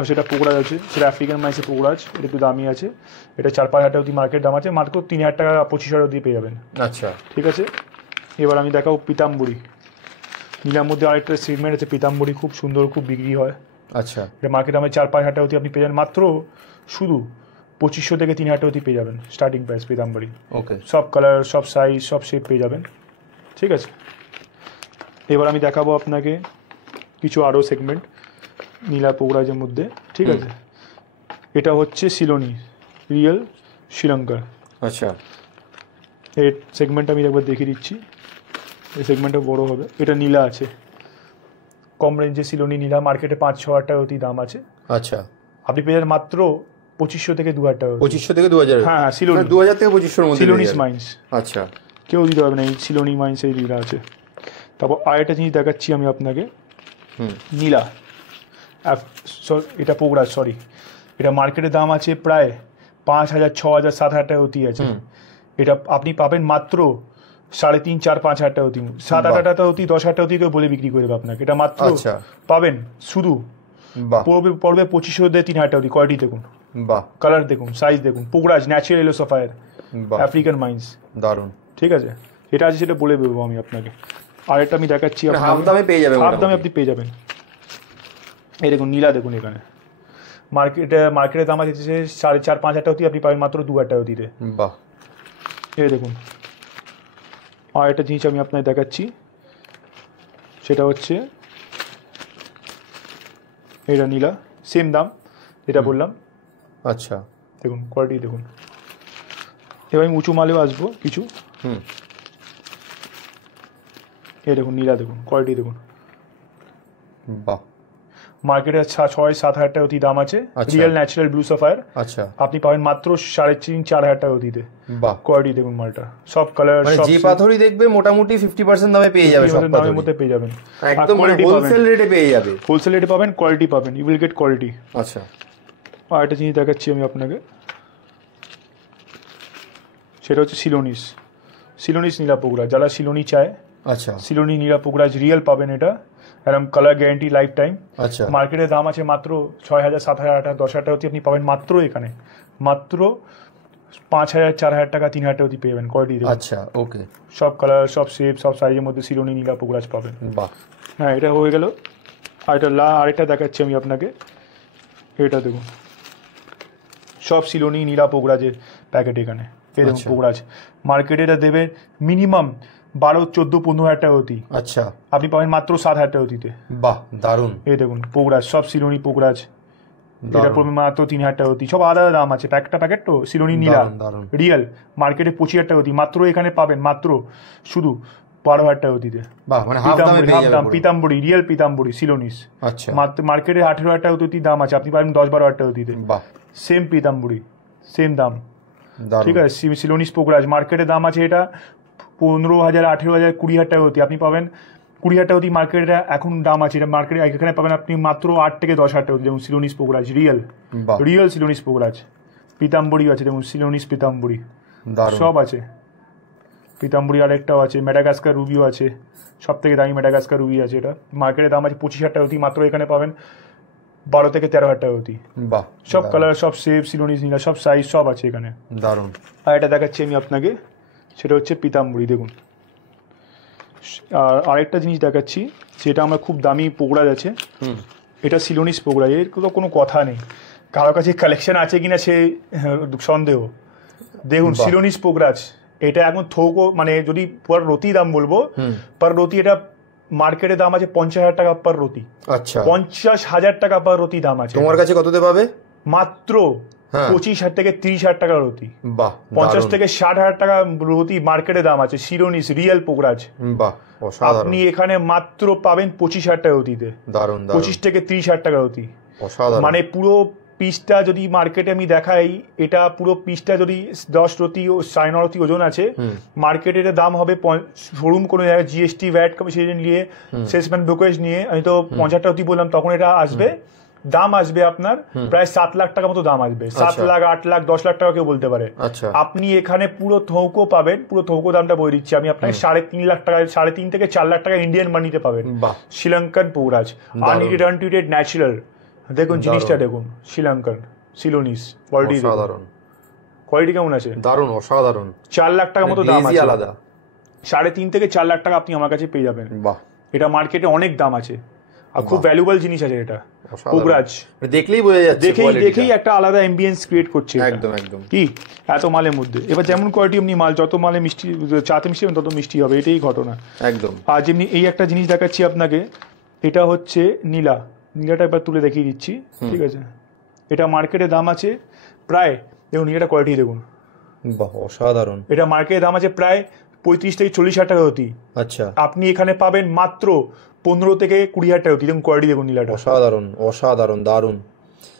সেটা পোকরাজ আছে, সেটা আফ্রিকান মাইসে পোকরাজ, এটা একটু দামি আছে, এটা 4-5 হাজার অতি মার্কেট দাম আছে, মাত্র 3,000 টাকা 25,000 অতি পেয়ে যাবেন। আচ্ছা, ঠিক আছে। এবার আমি দেখাবো পিতাম্বরী নীলার মধ্যে, আরেকটা সেগমেন্ট আছে পিতাম্বরী, খুব সুন্দর, খুব বিক্রি হয়। আচ্ছা, এটা মার্কেট দামে 4-5 হাজার অতি আপনি পেয়ে যাবেন মাত্র শুধু 2,500 থেকে 3,000 অতি পেয়ে যাবেন স্টার্টিং প্রাইস পিতাম্বরী। ওকে, সব কালার, সব সাইজ, সব শেপ পেয়ে যাবেন, ঠিক আছে। এবার আমি দেখাবো আপনাকে কিছু আরও সেগমেন্ট নীলা পোকরাজের মধ্যে, ঠিক আছে। এটা হচ্ছে সিলোনি রিয়েল শ্রীলঙ্কার। আচ্ছা, এই সেগমেন্টটা আমি একবার দেখিয়ে দিচ্ছি, এই সেগমেন্টটা বড় হবে। এটা নীলা আছে, কম রেঞ্জে সিলোনি নীলা, মার্কেটে 5-6 হাজার টাকা অতি দাম আছে। আচ্ছা, আপনি পেয়ে যাবেন মাত্র 2,500 থেকে 2,000 টাকা। 2,500 থেকে 2,000? হ্যাঁ, সিলোনি 2,000 থেকে 2,500 মধ্যে সিলোনিস মাইন্স। আচ্ছা, কেউ দিতে পারবে না, এই সিলোনি মাইন্স এই নীলা আছে। তারপর আরেকটা জিনিস দেখাচ্ছি আমি আপনাকে, নীলা, এটা পোকরাজ, সরি, এটা মার্কেটের দাম আছে প্রায় 5,000, 6,000, 7,000 টাকা অতি আছে। এটা আপনি পাবেন মাত্র 3,500, 4,000, 5,000 টাকা অতি, 7,000 টাকা অতি, 10,000 টাকা অতি কেউ বলে বিক্রি করে দেবে আপনাকে। এটা মাত্র পাবেন শুধু পড়বে 2,500 থেকে 3,000 টাকা অতি। কোয়ালিটি দেখুন, কালার দেখুন, সাইজ দেখুন, পোকরাজ ন্যাচারাল এলো সাফায়ার, আফ্রিকান মাইন্স, দারুণ, ঠিক আছে। এটা আছে সেটা বলে দেবো আমি আপনাকে। আরেকটা আমি দেখাচ্ছি, হাফ দামে পেয়ে যাবেন, হাফ দামে আপনি পেয়ে যাবেন। এই দেখুন নীলা, দেখুন এখানে মার্কেটের দাম আছে 4.5-5 হাজার টাকা অতি, আপনি পাবেন মাত্র 2 হাজার টাকা অতিতে। বাহ, এই দেখুন। আর একটা জিনিস আমি আপনাকে দেখাচ্ছি, সেটা হচ্ছে এটা নীলা, সেম দাম যেটা বললাম। আচ্ছা, দেখুন কোয়ালিটি দেখুন। এবার আমি উঁচু মালেও আসবো কিছু। এই দেখুন নীলা, দেখুন কোয়ালিটি দেখুন। বাহ, মার্কেটে 6-7 হাজার টাকা অতি দাম আছে রিয়েল ন্যাচারাল ব্লু সাফায়ার। আচ্ছা, আপনি পাবেন মাত্র 3.5-4 হাজার টাকা অতিতে। বাহ, কোয়ালিটি দেখুন মালটা, সব কালার, মানে যে পাথরই দেখবে মোটামুটি 50% দামে পেয়ে যাবে, সব দামের মধ্যে পেয়ে যাবেন, একদম হোলসেল রেটে পেয়ে যাবে। হোলসেল রেটে পাবেন, কোয়ালিটি পাবেন, ইউ উইল গেট কোয়ালিটি। আচ্ছা, আর একটা জিনিস দেখাচ্ছি আমি আপনাকে, সেটা হচ্ছে সিলোনিস নীলা পোকরাজ। যারা সিলোনি চায়, আচ্ছা, সিলোনি নীলা পোকরাজ রিয়েল পাবেন, এটা এরকম কালার গ্যারান্টি লাইফ টাইম। আচ্ছা, মার্কেটের দাম আছে মাত্র 6,000-7,000 টাকা, 10,000 টাকা অতি আপনি পাবেন মাত্র এখানে মাত্র 5,000-4,000 টাকা, 3,000 টাকা অতি পেয়ে যাবেন। কোয়ালিটি আচ্ছা, ওকে, সব কালার, সব শেপ, সব সাইজের মধ্যে সিলোনি নীলা পোকরাজ পাবেন। বাহ, হ্যাঁ, এটা হয়ে গেল। আর এটা আরেকটা দেখাচ্ছি আমি আপনাকে, এটা দেখুন সব সিলোনি নীলা পোকরাজের প্যাকেট এখানে। এই দেখুন পোকরাজ, মার্কেটে এটা দেবে মিনিমাম 12-14-15 হাজার টাকা অতি, আচ্ছা, আপনি পাবেন মাত্র 7,000 টাকা অতিতে। বাহ, দারুণ। এই দেখুন পোকরাজ, সব সিলোনি পোকরাজ, এটা পড়বে মাত্র 3,000 টাকা অতি। সব আলাদা দাম আছে, প্যাকেট তো সিলোনি নীলা রিয়েল রিয়েল পঁচিশ 20,000 টাকা অতি, মাত্র এখানে পাবেন মাত্র শুধু 12,000 টাকা অতিতে। বাহ, মানে হাফ দাম। পিতাম্বরী রিয়েল পিতাম্বরী সিলোনিস, আচ্ছা, মার্কেটে 18,000 টাকা অতি দাম আছে, আপনি পাবেন 10-12,000 টাকা অতিতে। বাহ, সেম পিতাম্বরী, সেম দাম, ঠিক আছে। সিলোনিস পোকরাজ মার্কেটে দাম আছে এটা 15,000, 18,000, 20,000 টাকা অতি, আপনি পাবেন 20,000 টাকা অতি মার্কেটে এখন দাম আছে। এটা মার্কেটে এখানে পাবেন আপনি মাত্র 8-10,000 টাকা অতি। যেমন Ceylonese Pokhraj real Ceylonese Pokhraj. Pitambari আছে, যেমন সিলোনিস পিতাম্বরী, সব আছে। পিতাম্বরী আরেকটাও আছে, ম্যাডাগাস্কার রুবিও আছে, সব থেকে দামি ম্যাডাগাস্কার রুবি আছে। এটা মার্কেটের দাম আছে 25,000 টাকা অতি, মাত্র এখানে পাবেন 12-13,000 টাকা অতি। বাহ, সব কালার, সব শেপ, সিলোনিস নীলা, সব সাইজ, সব আছে এখানে। দারুণ। আর এটা দেখাচ্ছি আমি আপনাকে, সেটা হচ্ছে পিতাম্বরী, দেখুন। আর আরেকটা জিনিস দেখাচ্ছি, সেটা আমার খুব দামি পোকরাজ আছে, এটা সিলোনিস পোকরাজ। এর কোনো কথা নেই, কারো কাছে কালেকশন আছে কিনা সে সন্দেহ। দেখুন সিলোনিস পোকরাজ, এটা এখন থোকও, মানে যদি পার রতি দাম বলবো, পার রতি এটা মার্কেটে দাম আছে 50,000 টাকা পার রতি। আচ্ছা, 50,000 টাকা পার রতি দাম আছে। তোমার কাছে কততে পাবে? মাত্র 25,000 থেকে 30,000 টাকা রতি। বাহ, 50 থেকে 60,000 টাকা রতি মার্কেটে দাম আছে সিলোনিস রিয়েল পোকরাজ। বাহ, অসাধারণ। আপনি এখানে মাত্র পাবেন 25,000 টাকা রতিতে। দারুণ, 25 থেকে 30,000 টাকা রতি। অসাধারণ। মানে পুরো পিসটা যদি মার্কেটে আমি দেখাই, এটা পুরো পিসটা যদি 10 রতি ও 9.5 রতি ওজন আছে, মার্কেটের দাম হবে শোরুম কোনো জায়গায় জিএসটি ভ্যাট কমিশন নিয়ে, সেলসম্যান ব্রোকারেজ নিয়ে, আমি তো 50 রতি বললাম, তখন এটা আসবে দাম আসবে আপনার প্রায় 7 লাখ টাকা মতো দাম আসবে। 7 লাখ, 8 লাখ, 10 লাখ টাকা কেউ বলতে পারে। আপনি এখানে পুরো থৌকো পাবেন, পুরো থৌকো দামটা বলে দিচ্ছি আমি আপনাকে, 3.5 লাখ টাকা, 3.5 থেকে 4 লাখ টাকা ইন্ডিয়ান মানিতে পাবেন। শ্রীলঙ্কান পোকরাজ, আনইটেড আনট্রিটেড ন্যাচারাল। দেখুন জিনিসটা দেখুন, শ্রীলঙ্কান সিলোনিস কোয়ালিটি, কোয়ালিটি কেমন আছে? দারুণ, অসাধারণ। 4 লাখ টাকা মতো দাম আছে, আলাদা 3.5 থেকে 4 লাখ টাকা আপনি আমার কাছে পেয়ে যাবেন। এটা মার্কেটে অনেক দাম আছে, আর খুব ভ্যালুয়েবল জিনিস আছে এটা পোকরাজ। দেখলেই বোঝা যাচ্ছে, দেখেই একটা আলাদা অ্যাম্বিয়েন্স ক্রিয়েট করছে একদম একদম, কি এত মালের মধ্যে। এবার যেমন কোয়ালিটি এমনি মাল, যত মালে মিষ্টি, চাতে মিষ্টি তত মিষ্টি হবে, এটাই ঘটনা একদম। আর যেমনি এই একটা জিনিস দেখাচ্ছি আপনাকে, এটা হচ্ছে নীলাটা এবার তুলে দেখিয়ে দিচ্ছি, ঠিক আছে। এটা মার্কেটে দাম আছে প্রায়, দেখুন এটা কোয়ালিটি দেখুন, বাহ, অসাধারণ। এটা মার্কেটে দাম আছে প্রায় 35 থেকে 40,000 টাকা অতি। আচ্ছা, আপনি এখানে পাবেন মাত্র 15 থেকে 20,000 টাকা অতি। দেখুন কোয়ালিটি দেখুন, নীলাটা অসাধারণ, অসাধারণ, দারুণ।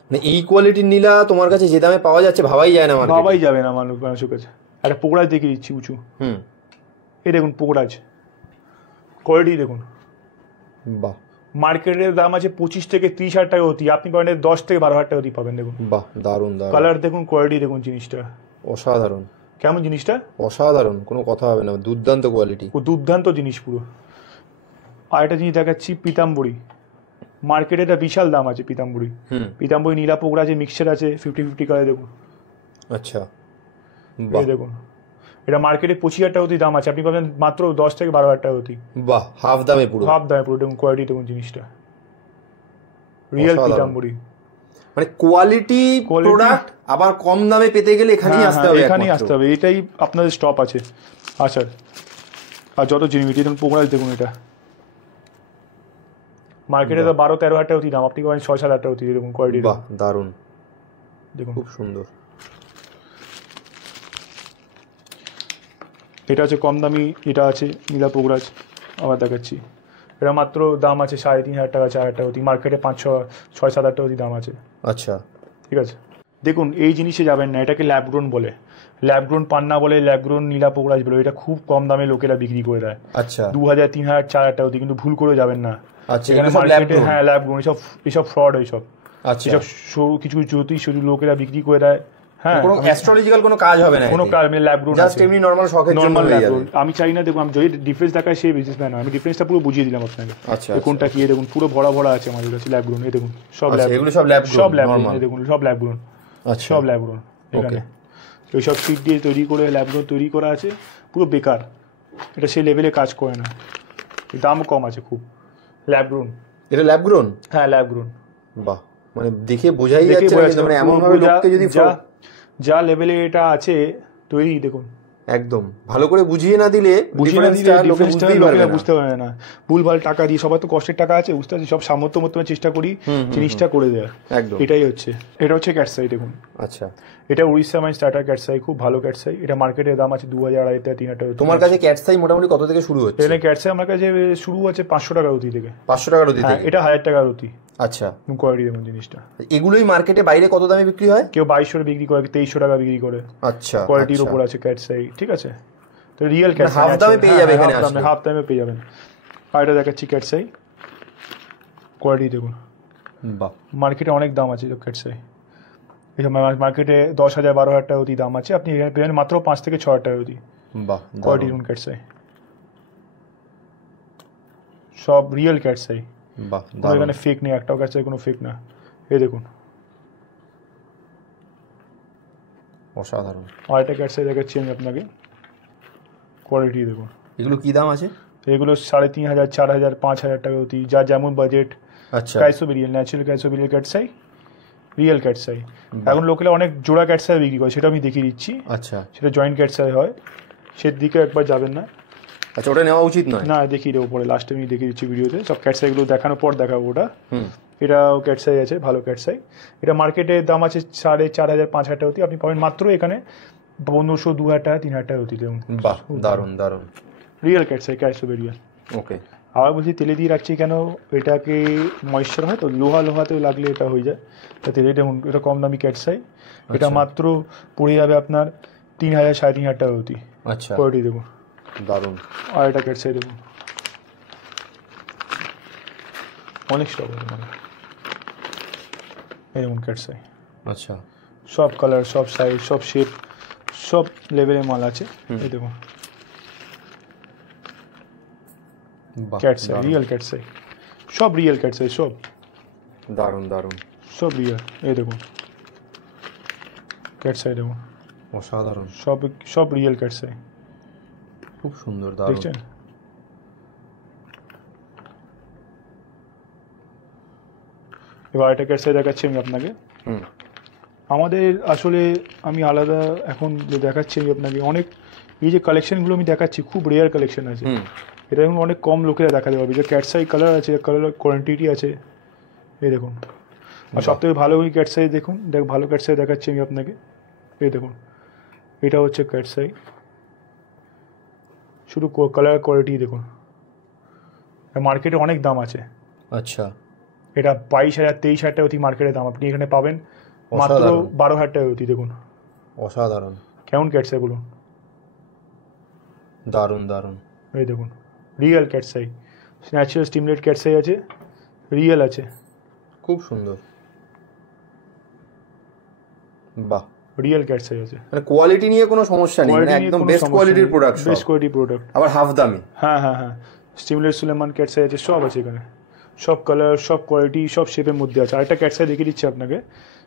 মানে এই কোয়ালিটির নীলা তোমার কাছে যে দামে পাওয়া যাচ্ছে ভাবাই যায় না, ভাবাই যাবে না মানুষের কাছে। একটা পোকরাজ দেখিয়ে দিচ্ছি উঁচু, এই দেখুন পোকরাজ, কোয়ালিটি দেখুন, বাহ। মার্কেটের দাম আছে 25 থেকে 30,000 টাকা অতি, আপনি পাবেন 10 থেকে 12,000 টাকা অতি পাবেন। দেখুন, বাহ, দারুণ, কালার দেখুন, কোয়ালিটি দেখুন, জিনিসটা অসাধারণ। কেমন জিনিসটা? অসাধারণ, কোনো কথা হবে না, দুর্দান্ত কোয়ালিটি, দুর্দান্ত জিনিস পুরো। আর একটা জিনিস দেখাচ্ছি, পিতাম্বরী। মার্কেটে এটা বিশাল দাম আছে পিতাম্বরী। পিতাম্বরী নীলা পোকরাজের মিক্সচার আছে 50-50 কালার, দেখুন। আচ্ছা, দেখুন এটা মার্কেটে 25,000 টাকা অবধি দাম আছে, আপনি পাবেন মাত্র 10 থেকে 12,000 টাকা অবধি। বাহ, হাফ দামে পুরো। হাফ দামে পুরো। দেখুন কোয়ালিটি, দেখুন জিনিসটা রিয়েল পিতাম্বরী, মানে কোয়ালিটি প্রোডাক্ট আবার কম দামে পেতে গেলে এখানেই আসতে হবে, এখানেই আসতে হবে, এটাই আপনাদের স্টপ আছে আচ্ছা। আর যত জিনিস দেখুন পোকরাজ, দেখুন এটা মার্কেটে তো 12-13,000 টাকা অবধি দাম, আপনি পাবেন 6-7,000 টাকা অবধি। দেখুন কোয়ালিটি, বাহ দারুন, দেখুন খুব সুন্দর। এটা হচ্ছে কম দামি, এটা আছে নীলা পোকরাজ, আবার দেখাচ্ছি। এটা মাত্র দাম আছে 3,500 টাকা, 4,000 টাকা অবধি, মার্কেটে 5-6-7,000 টাকা অবধি দাম আছে। আচ্ছা ঠিক আছে, দেখুন এই জিনিসে যাবেন না, এটাকে ল্যাবগ্রোন বলে, ল্যাবগ্রোন পান্না বলে, ল্যাবগ্রোন নীলা পোকরাজ বলে, এটা খুব কম দামে লোকেরা বিক্রি করে দেয়। আচ্ছা 2,000, 3,000, 4,000 টাকা অবধি, কিন্তু ভুল করে যাবেন না। আচ্ছা, এখানে মার্কেটে হ্যাঁ ল্যাবগ্রোন, এসব ফ্রড, এইসব আচ্ছা কিছু জ্যোতিষ শুধু লোকেরা বিক্রি করে দেয়। হ্যাঁ, কোনো অ্যাস্ট্রোলজিক্যাল কোনো কাজ হবে না, কোনো কাজ নেই, ল্যাবগ্রোন জাস্ট এমনি নরমাল শখের জন্য হয়ে যাবে। আমি চাই না, দেখুন আমি যদি ডিফারেন্স দেখাই সেই বিজনেসম্যান, আমি ডিফারেন্সটা পুরো বুঝিয়ে দিলাম আপনাকে। আচ্ছা কোনটা কি, দেখুন পুরো ভরা ভরা আছে আমাদের কাছে ল্যাবগ্রোন, এই দেখুন সব এগুলো সব ল্যাবগ্রোন, দেখুন সব ল্যাবগ্রোন, আচ্ছা সব ল্যাবগ্রোন। এখানে ওইসব সিট দিয়ে তৈরি করে ল্যাবগ্রোন তৈরি করা আছে, পুরো বেকার, এটা সেই লেভেলে কাজ করে না, দামও কম আছে খুব। ল্যাবগ্রোন, এটা ল্যাবগ্রোন, হ্যাঁ ল্যাবগ্রোন। বাহ, মানে দেখে বোঝাই যাচ্ছে, মানে এমন ভাবে লোককে যদি যা লেভেলে এটা আছে তৈরি, দেখুন একদম ভালো করে বুঝিয়ে না দিলে বুঝতে পারবে না, ভুলভাল টাকা দিয়ে, সবার তো কষ্টের টাকা আছে, বুঝতে পারছি, সব সামর্থ্য মতো চেষ্টা করি জিনিসটা করে দেওয়া, একদম এটাই হচ্ছে। এটা হচ্ছে ক্যাটসাই, দেখুন আচ্ছা, এটা উড়িষ্যা মাইন স্টার্টার ক্যাটসাই, খুব ভালো ক্যাটসাই, এটা মার্কেটের দাম আছে 2,000, 2,500, 3,000 টাকা। তোমার কাছে ক্যাটসাই মোটামুটি কত থেকে শুরু হচ্ছে? এখানে ক্যাটসাই আমার কাছে শুরু আছে 500 টাকার অতি থেকে। 500 টাকার অতি থেকে? এটা 1,000 টাকার অতি। আচ্ছা, কোয়ালিটি দেখুন জিনিসটা। এগুলোই মার্কেটে বাইরে কত দামে বিক্রি হয়? কেউ 2,200 বিক্রি করে, 2,300 টাকা বিক্রি করে। আচ্ছা, কোয়ালিটির উপর আছে ক্যাটসাই, ঠিক আছে। তো রিয়েল ক্যাটসাই হাফ দামে পেয়ে যাবে এখানে, হাফ দামে পেয়ে যাবেন। আর এটা দেখাচ্ছি ক্যাটসাই, কোয়ালিটি দেখুন, বাহ, মার্কেটে অনেক দাম আছে ক্যাটসাই, এইসব মার্কেটে 10,000, 12,000 টাকা অবধি দাম আছে, আপনি এখানে পেবেন মাত্র 5 থেকে 6,000 টাকা অবধি। বাহ, কোয়ালিটি দেখুন ক্যাটসাই, সব রিয়েল ক্যাটসাই, বাহ, এখানে ফেক নেই, একটাও ক্যাটসাই কোনো ফেক না। এই দেখুন অসাধারণ। আর একটা ক্যাটসাই দেখাচ্ছি আমি আপনাকে, কোয়ালিটি দেখুন। এগুলো কি দাম আছে? এগুলো 3,500, 4,000, 5,000 টাকা অবধি, যা যেমন বাজেট। আচ্ছা, cat's eye natural cat's eye cat's eye, real cat's eye. এখন লোকেরা অনেক জোড়া ক্যাটসাই বিক্রি করে, সেটা আমি দেখিয়ে দিচ্ছি। আচ্ছা, সেটা জয়েন্ট ক্যাটসাই হয়, সেদিকে একবার যাবেন না। আচ্ছা, ওটা নেওয়া উচিত নয়? না, দেখিয়ে দেবো পরে, লাস্টে আমি দেখিয়ে দিচ্ছি ভিডিওতে, সব ক্যাটসাইগুলো দেখানোর পর দেখাবো ওটা। এটাও ক্যাটসাই আছে, ভালো ক্যাটসাই। এটা মার্কেটের দাম আছে 4,500, 5,000 টাকা অবধি, আপনি পাবেন মাত্র এখানে 1,500, 2,000 টাকা, 3,000 টাকা অবধি। দেখুন বাহ, দারুণ দারুণ, রিয়েল ক্যাটসাই, ক্যাটসাই রিয়েল। ওকে, আবার বলছি তেলে দিয়ে রাখছি কেন, এটাকে ময়েশ্চার হয় তো, লোহাতেও লাগলে এটা হয়ে যায়, তা তেলে দেখুন। এটা কম দামি ক্যাটসাই, এটা মাত্র পড়ে যাবে আপনার 3,000, 3,500 টাকা অবধি। আচ্ছা, কোয়ালিটি দেখুন দারুণ। আর এটা ক্যাটসাই দেখুন, অনেক স্টক আছে মানে, এই দেখুন ক্যাটসাই। আচ্ছা, সব কালার, সব সাইজ, সব শেপ, সব লেভেলের মাল আছে। এই দেখুন ক্যাটসাই, রিয়েল ক্যাটসাই, সব রিয়েল ক্যাটসাই, সব দারুণ দারুণ, সব রিয়েল। এই দেখুন ক্যাটসাই দেখুন, অসাধারণ, সব রিয়েল ক্যাটসাই, খুব সুন্দর, দারুণ। দেখছেন? এবার এটা ক্যাটসাই দেখাচ্ছি আমি আপনাকে। আমাদের আসলে আমি আলাদা এখন যে দেখাচ্ছি আমি আপনাকে, অনেক এই যে কালেকশনগুলো আমি দেখাচ্ছি, খুব রেয়ার কালেকশন আছে, এটা এখন অনেক কম লোকেরা দেখাতে পারবে। যে ক্যাটসাই কালার আছে, কালার কোয়ান্টিটি আছে, এই দেখুন। আর সবথেকে ভালো ওই ক্যাটসাই দেখুন, ভালো ক্যাটসাই দেখাচ্ছি আমি আপনাকে, এই দেখুন। এটা হচ্ছে ক্যাটসাই, শুধু কালার কোয়ালিটি দেখুন, মার্কেটে অনেক দাম আছে। আচ্ছা, এটা 22,000, 23,000 টাকা অতি মার্কেটের দাম, আপনি এখানে পাবেন মাত্র 12,000 টাকা অতি। দেখুন অসাধারণ, কেমন ক্যাটসাই বলুন, দারুণ দারুণ। এই দেখুন real cat's eye, natural stimulate cat's eye আছে, রিয়েল আছে, খুব সুন্দর, বাহ, রিয়েল ক্যাটসাই আছে। মানে কোয়ালিটি নিয়ে কোনো সমস্যা নেই, মানে একদম বেস্ট কোয়ালিটির প্রোডাক্ট, বেস্ট কোয়ালিটি প্রোডাক্ট, আবার হাফ দামে। হ্যাঁ হ্যাঁ হ্যাঁ, স্টিমুলেট সুলেমান ক্যাটসাই আছে, সব আছে এখানে, সব কালার, সব কোয়ালিটি, সব শেপের মধ্যে আছে। আরেকটা ক্যাটসাই দেখিয়ে দিচ্ছি আপনাকে,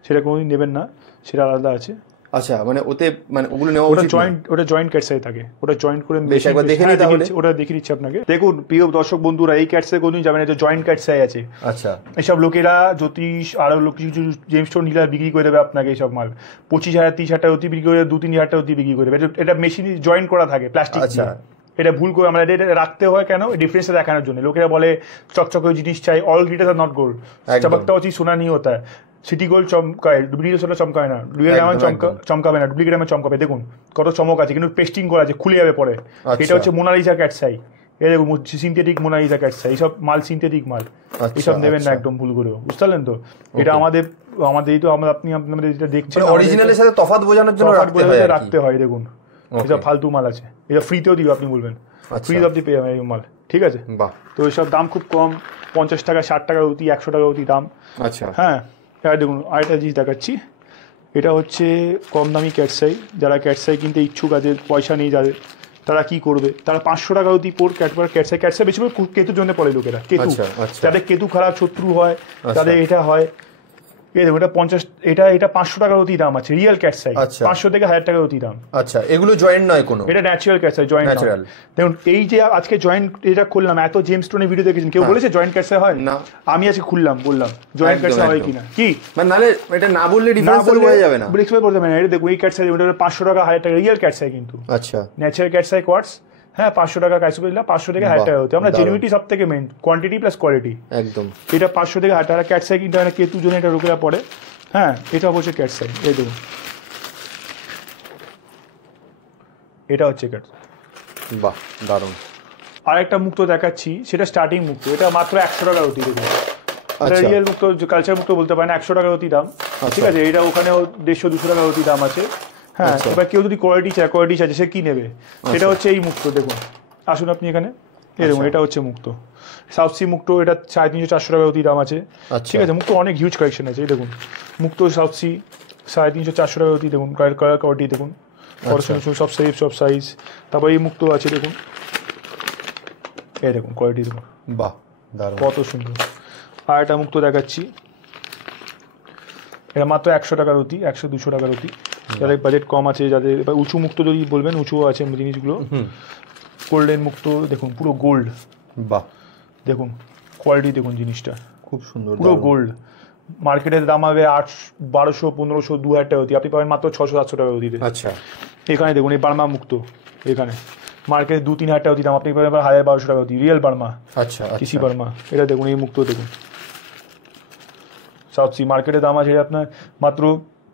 সেটা কোনোদিন নেবেন না, সেটা আলাদা আছে। আচ্ছা, মানে ওতে মানে ওগুলো নেওয়া উচিত না? ওটা জয়েন্ট ক্যাটসাই থাকে, ওটা জয়েন্ট করে বেশ একবার দেখে নিই তাহলে। ওটা দেখিয়ে দিচ্ছি আপনাকে। দেখুন প্রিয় দর্শক বন্ধুরা, এই ক্যাটসাই কোনদিন যাবেন, এটা জয়েন্ট ক্যাটসাই আছে। আচ্ছা, এসব লোকেরা জ্যোতিষ আরো কিছু জেমস স্টোন ডিলার বিক্রি করে দেবে আপনাকে এইসব মাল 25,000 30,000 টাকা অতি বিক্রি করে, 2-3,000 টাকা অতি বিক্রি করে দেবে। এটা মেশিন জয়েন্ট করা থাকে প্লাস্টিক। আচ্ছা, এটা ভুল করে আমরা এটা রাখতে হয় কেন, ডিফারেন্সটা দেখানোর জন্য। লোকেরা বলে চকচকে জিনিস চাই, all glitter are not gold, চমকটা হচ্ছে সোনা नहीं होता है। সিটি গোল্ড চমকায়, ডুপ্লিকেট সোনা চমকায় না, রিয়েল ডায়মন্ড চমকাবে না, ডুপ্লিকেট ডায়মন্ড চমকাবে। দেখুন কত চমক আছে, কিন্তু পেস্টিং করা আছে, খুলে যাবে পরে। এটা হচ্ছে মোনালিসা ক্যাটসাই, এই দেখুন সিনথেটিক মোনালিসা ক্যাটসাই, এইসব মাল সিনথেটিক মাল, এইসব নেবেন না একদম ভুল করেও, বুঝতে পারলেন তো? এটা আমাদের এই তো আপনি আপনাদের যেটা দেখছেন অরিজিনালের সাথে তফাৎ বোঝানোর জন্য রাখতে হয়। দেখুন এসব ফালতু মাল আছে, এটা ফ্রিতেও দিবে, আপনি বলবেন ফ্রি অফ দি পেয়ে যাবেন এই মাল, ঠিক আছে? তো এইসব দাম খুব কম, 50 টাকা 60 টাকা অতি, 100 টাকা অতি দাম। আচ্ছা, হ্যাঁ এবার দেখুন আরেকটা জিনিস দেখাচ্ছি, এটা হচ্ছে কম দামি ক্যাটসাই। যারা ক্যাটসাই কিনতে ইচ্ছুক আছে, পয়সা নেই যাদের, তারা কি করবে, তারা 500 টাকা অতি পোর ক্যাটসাই বেশিরভাগ কেতুর জন্য পড়ে লোকেরা, কেতু, যাদের কেতু খারাপ শত্রু হয় তাদের এটা হয়। এই দেখুন এটা 500 টাকার অতি দাম আছে, রিয়েল ক্যাটসাই 500 থেকে 1000 টাকার অতি দাম। আচ্ছা, এগুলো জয়েন্ট নয় কোনো, এটা ন্যাচারাল ক্যাটসাই, জয়েন্ট ন্যাচারাল। দেখুন এই যে আজকে জয়েন্ট এটা খুললাম, এত জেমস স্টোনের ভিডিও দেখেছেন, কেউ বলেছে জয়েন্ট ক্যাটসাই হয় না? আমি আজকে খুললাম, বললাম জয়েন্ট ক্যাটসাই হয় কিনা, কি মানে নালে এটা না বললে ডিফারেন্স বোঝা যাবে না, এক্সপ্লেইন করতে পারবেন। এটা দেখুন এই ক্যাটসাই, ওটা 500 টাকা 1000 টাকা রিয়েল ক্যাটসাই, কিন্তু আচ্ছা ন্যাচারাল ক্যাটসাই কোয়ার্টস। হ্যাঁ 500 টাকা কাইসো দিলাম, 500 থেকে 1000 টাকা হতো। আমরা জেনুইনিটি সব থেকে মেইন, কোয়ান্টিটি প্লাস কোয়ালিটি একদম। এটা 500 থেকে 1000 টাকা ক্যাটসাই, কিন্তু এটা কেতু জন্য এটা রোকেরা পড়ে। হ্যাঁ এটা অবশ্যই ক্যাটসাই, এই দেখুন এটা হচ্ছে ক্যাটসাই। বাহ দারুণ। আরেকটা মুক্ত দেখাচ্ছি, সেটা স্টার্টিং মুক্ত, এটা মাত্র 100 টাকা অতি। দেখুন রিয়েল মুক্ত, কালচার মুক্ত বলতে পারেন, 100 টাকা অতি দাম, ঠিক আছে? এটা ওখানেও 150-200 টাকা অতি দাম আছে। হ্যাঁ এবার কেউ যদি কোয়ালিটি চায় সে কি নেবে, সেটা হচ্ছে এই মুক্ত। দেখুন আসুন আপনি এখানে, এই দেখুন এটা হচ্ছে মুক্ত, সাউথ সি মুক্ত, এটা 350-400 টাকা অতি দাম আছে, ঠিক আছে? মুক্ত অনেক হিউজ কালেকশন আছে। এই দেখুন মুক্ত সাউথ সি 350-400 টাকা অতি, দেখুন কালার কোয়ালিটি দেখুন, সব সেফ সব সাইজ। তারপর এই মুক্ত আছে, দেখুন এই দেখুন কোয়ালিটি দেখুন, বাহ দারুণ, কত সুন্দর। আর একটা মুক্ত দেখাচ্ছি, এটা মাত্র 100 টাকার অতি, 100-200 টাকার অতি। যাদের বাজেট কম আছে, যাদের উঁচু মুক্ত যদি বলবেন, উঁচুও আছে জিনিসগুলো। গোল্ডেন মুক্ত দেখুন, পুরো গোল্ড, বাহ দেখুন কোয়ালিটি দেখুন, জিনিসটা খুব সুন্দর, পুরো গোল্ড। মার্কেটের দাম হবে 1200, 1500, 2000 টাকা অতি, আপনি পাবেন মাত্র 600-700 টাকা অতিতে। আচ্ছা, এখানে দেখুন এই বার্মা মুক্ত, এখানে মার্কেটে 2-3 হাজার টাকা অতি দাম, আপনি পাবেন 1000-1200 টাকা অতি, রিয়েল বার্মা। আচ্ছা, কিসি বার্মা, এটা দেখুন এই মুক্ত দেখুন, সাউথ সি মার্কেটের দাম আছে আপনার মাত্র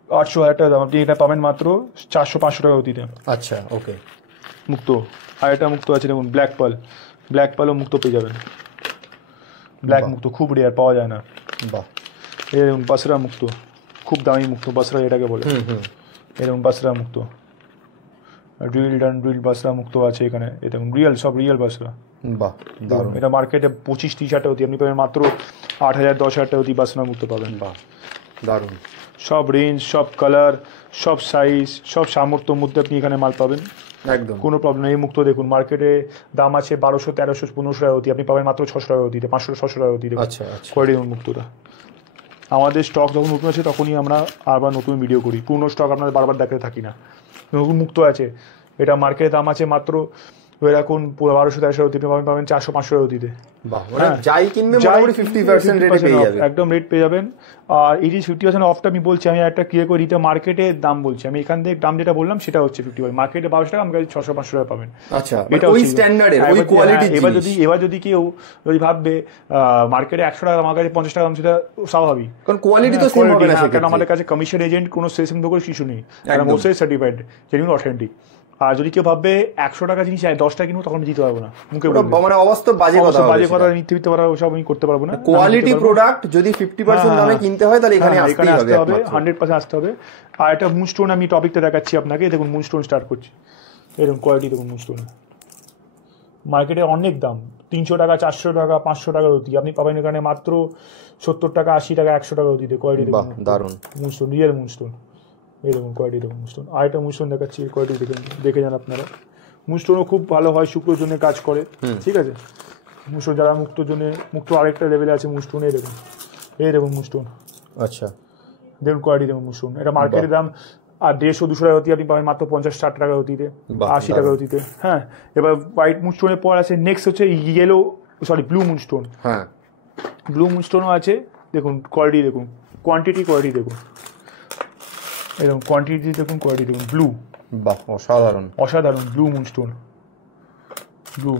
800-1000 টাকা দাম, আপনি এটা পাবেন মাত্র 400-500 টাকা অতিতে। আচ্ছা ওকে, মুক্ত। আর এটা মুক্ত আছে দেখুন, ব্ল্যাক পালও মুক্ত পেয়ে যাবেন, ব্ল্যাক মুক্ত খুব রেয়ার, পাওয়া যায় না। বাহ। এই দেখুন বাসরা মুক্ত, খুব দামি মুক্ত, বাসরা এটাকে বলে। এই দেখুন বাসরা মুক্ত, ড্রিল বাসরা মুক্ত আছে এখানে, এই দেখুন রিয়েল, সব রিয়েল বাসরা। বাহ দারুণ। এটা মার্কেটে 25-30 হাজার টাকা অতি, আপনি পাবেন মাত্র 8,000-10,000 টাকা অতি বাসরা মুক্ত পাবেন। বাহ দারুণ। সব রেঞ্জ, সব কালার, সব সাইজ, সব সামর্থ্যের মধ্যে আপনি এখানে মাল পাবেন, একদম কোনো প্রবলেম নেই। এই মুক্ত দেখুন মার্কেটে দাম আছে 1200, 1300, 1500 টাকা অতি, আপনি পাবেন মাত্র 600 টাকা অতিতে, 500-600 টাকা অতিতে। আচ্ছা আচ্ছা, কোয়ালিটি দেখুন মুক্তটা। আমাদের স্টক যখন নতুন আছে তখনই আমরা আবার নতুন ভিডিও করি, পুরনো স্টক আপনাদের বারবার দেখাতে থাকি না। নতুন মুক্ত আছে, এটা মার্কেটের দাম আছে মাত্র এরকম 1200-1300 অতি, পাবেন 400-500 টাকা অতিতে। যাই কিনবে মোটামুটি 50% রেটে পেয়ে যাবেন, একদম রেট পেয়ে যাবেন। আর এই যে 50% অফটা আমি বলছি, আমি একটা ক্লিয়ার করে দিতে, মার্কেটের দাম বলছি আমি, এখান থেকে দাম যেটা বললাম সেটা হচ্ছে 50%, মার্কেটে 1200 টাকা, আমার কাছে 600-500 টাকা পাবেন। আচ্ছা, ওই স্ট্যান্ডার্ডের ওই কোয়ালিটির জিনিস। এবার যদি কেউ ভাববে মার্কেটে 100 টাকা, আমার কাছে 50 টাকা দাম, সেটা স্বাভাবিক, কারণ কোয়ালিটি তো সেম হবে না। কারণ আমাদের কাছে কমিশন এজেন্ট কোনো সেশন করে কিছু নেই, কারণ মোসাই সার্টিফাইড, জেনুইন অথেন্টিক। আর যদি কেউ ভাববে 100 টাকা জিনিস 10 টাকা কিনবো, তখন দিতে পারবো না, মুখে মানে অবাস্তব বাজে কথা মিথ্যে পারা, ওসব আমি করতে পারবো না। কোয়ালিটি প্রোডাক্ট যদি 50% দামে কিনতে হয়, তাহলে এখানে আসতে হবে, 100% আসতে হবে। আর একটা মুনস্টোন আমি টপিকটা দেখাচ্ছি আপনাকে, দেখুন মুনস্টোন স্টার্ট করছি, এরকম কোয়ালিটি দেখুন মুনস্টোন। মার্কেটে অনেক দাম, 300 টাকা, 400 টাকা, 500 টাকার অতি, আপনি পাবেন এখানে মাত্র 70 টাকা, 80 টাকা, 100 টাকা অতিতে। কোয়ালিটি দেখুন দারুণ, মুনস্টোন, রিয়েল মুনস্টোন। এই দেখুন কোয়ালিটি দেখুন মুনস্টোন। আর একটা মুনস্টোন দেখাচ্ছি, কোয়ালিটি দেখে যান আপনারা। মুনস্টোনও খুব ভালো হয়, শুক্রোর জন্য কাজ করে, ঠিক আছে? মুনস্টোন যারা মুক্তোর জন্য, মুক্ত আরেকটা লেভেলে আছে মুনস্টোন। এই দেখুন মুনস্টোন। আচ্ছা, দেখুন কোয়ালিটি দেখুন মুনস্টোন, এটা মার্কেটের দাম আর 150-200 টাকা অতি আপনি পাবেন মাত্র 50-60 টাকা অতিতে, 80 টাকা অতিতে। হ্যাঁ, এবার হোয়াইট মুনস্টোনের পর আছে নেক্সট হচ্ছে ব্লু মুনস্টোন। হ্যাঁ, ব্লু মুনস্টোনও আছে, দেখুন কোয়ালিটি দেখুন, কোয়ালিটি দেখুন, এরকম কোয়ান্টিটি দেখুন, কোয়ালিটি দেখুন, ব্লু, বাহ অসাধারণ ব্লু মুনস্টোন, ব্লু,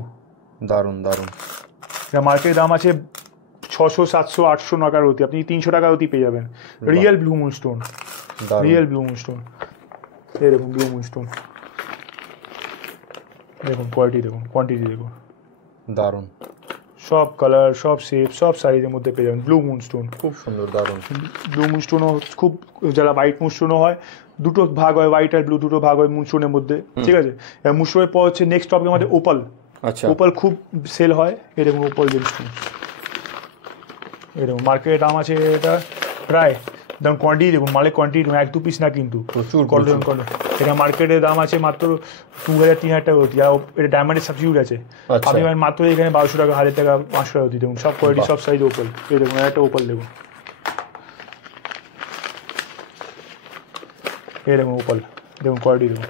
দারুন। এটা মার্কেটের দাম আছে 600, 700, 800 টাকার অতি, আপনি 300 টাকা অতি পেয়ে যাবেন। রিয়েল ব্লু মুনস্টোন, এরকম ব্লু মুনস্টোন, দেখুন কোয়ালিটি দেখুন, কোয়ান্টিটি দেখুন, দারুন। সব কালার, সব শেপ, সব সাইজের মধ্যে পেয়ে যাবেন ব্লু মুনস্টোন। খুব সুন্দর, দারুন। ব্লু মুনস্টোনও খুব, যারা হোয়াইট মুনস্টোনও হয়, দুটো ভাগ হয়, হোয়াইট আর ব্লু দুটো ভাগ হয় মুনস্টোনের মধ্যে, ঠিক আছে। মুনস্টোনের পর হচ্ছে নেক্সট টপিক আমাদের ওপাল। আচ্ছা, ওপাল খুব সেল হয়, এরকম ওপাল জেমস্টোন, এরকম মার্কেটের দাম আছে এটা প্রায়, দাম কোয়ান্টিটি দেখুন, মালের কোয়ান্টিটি দেখুন, 1-2 পিস না কিন্তু প্রচুর। এটা মার্কেটের দাম আছে মাত্র 2000-3000 টাকা অতি, আর এটা ডায়মন্ডের সাবস্টিটিউট আছে, আপনি মাত্র এখানে 1200 টাকা, 1000 টাকা, 500 টাকা অতি দেখুন, সব কোয়ালিটি, সব সাইজ ওপাল। এই দেখুন একটা ওপাল দেখুন, এই দেখুন ওপাল দেখুন, কোয়ালিটি দেখুন,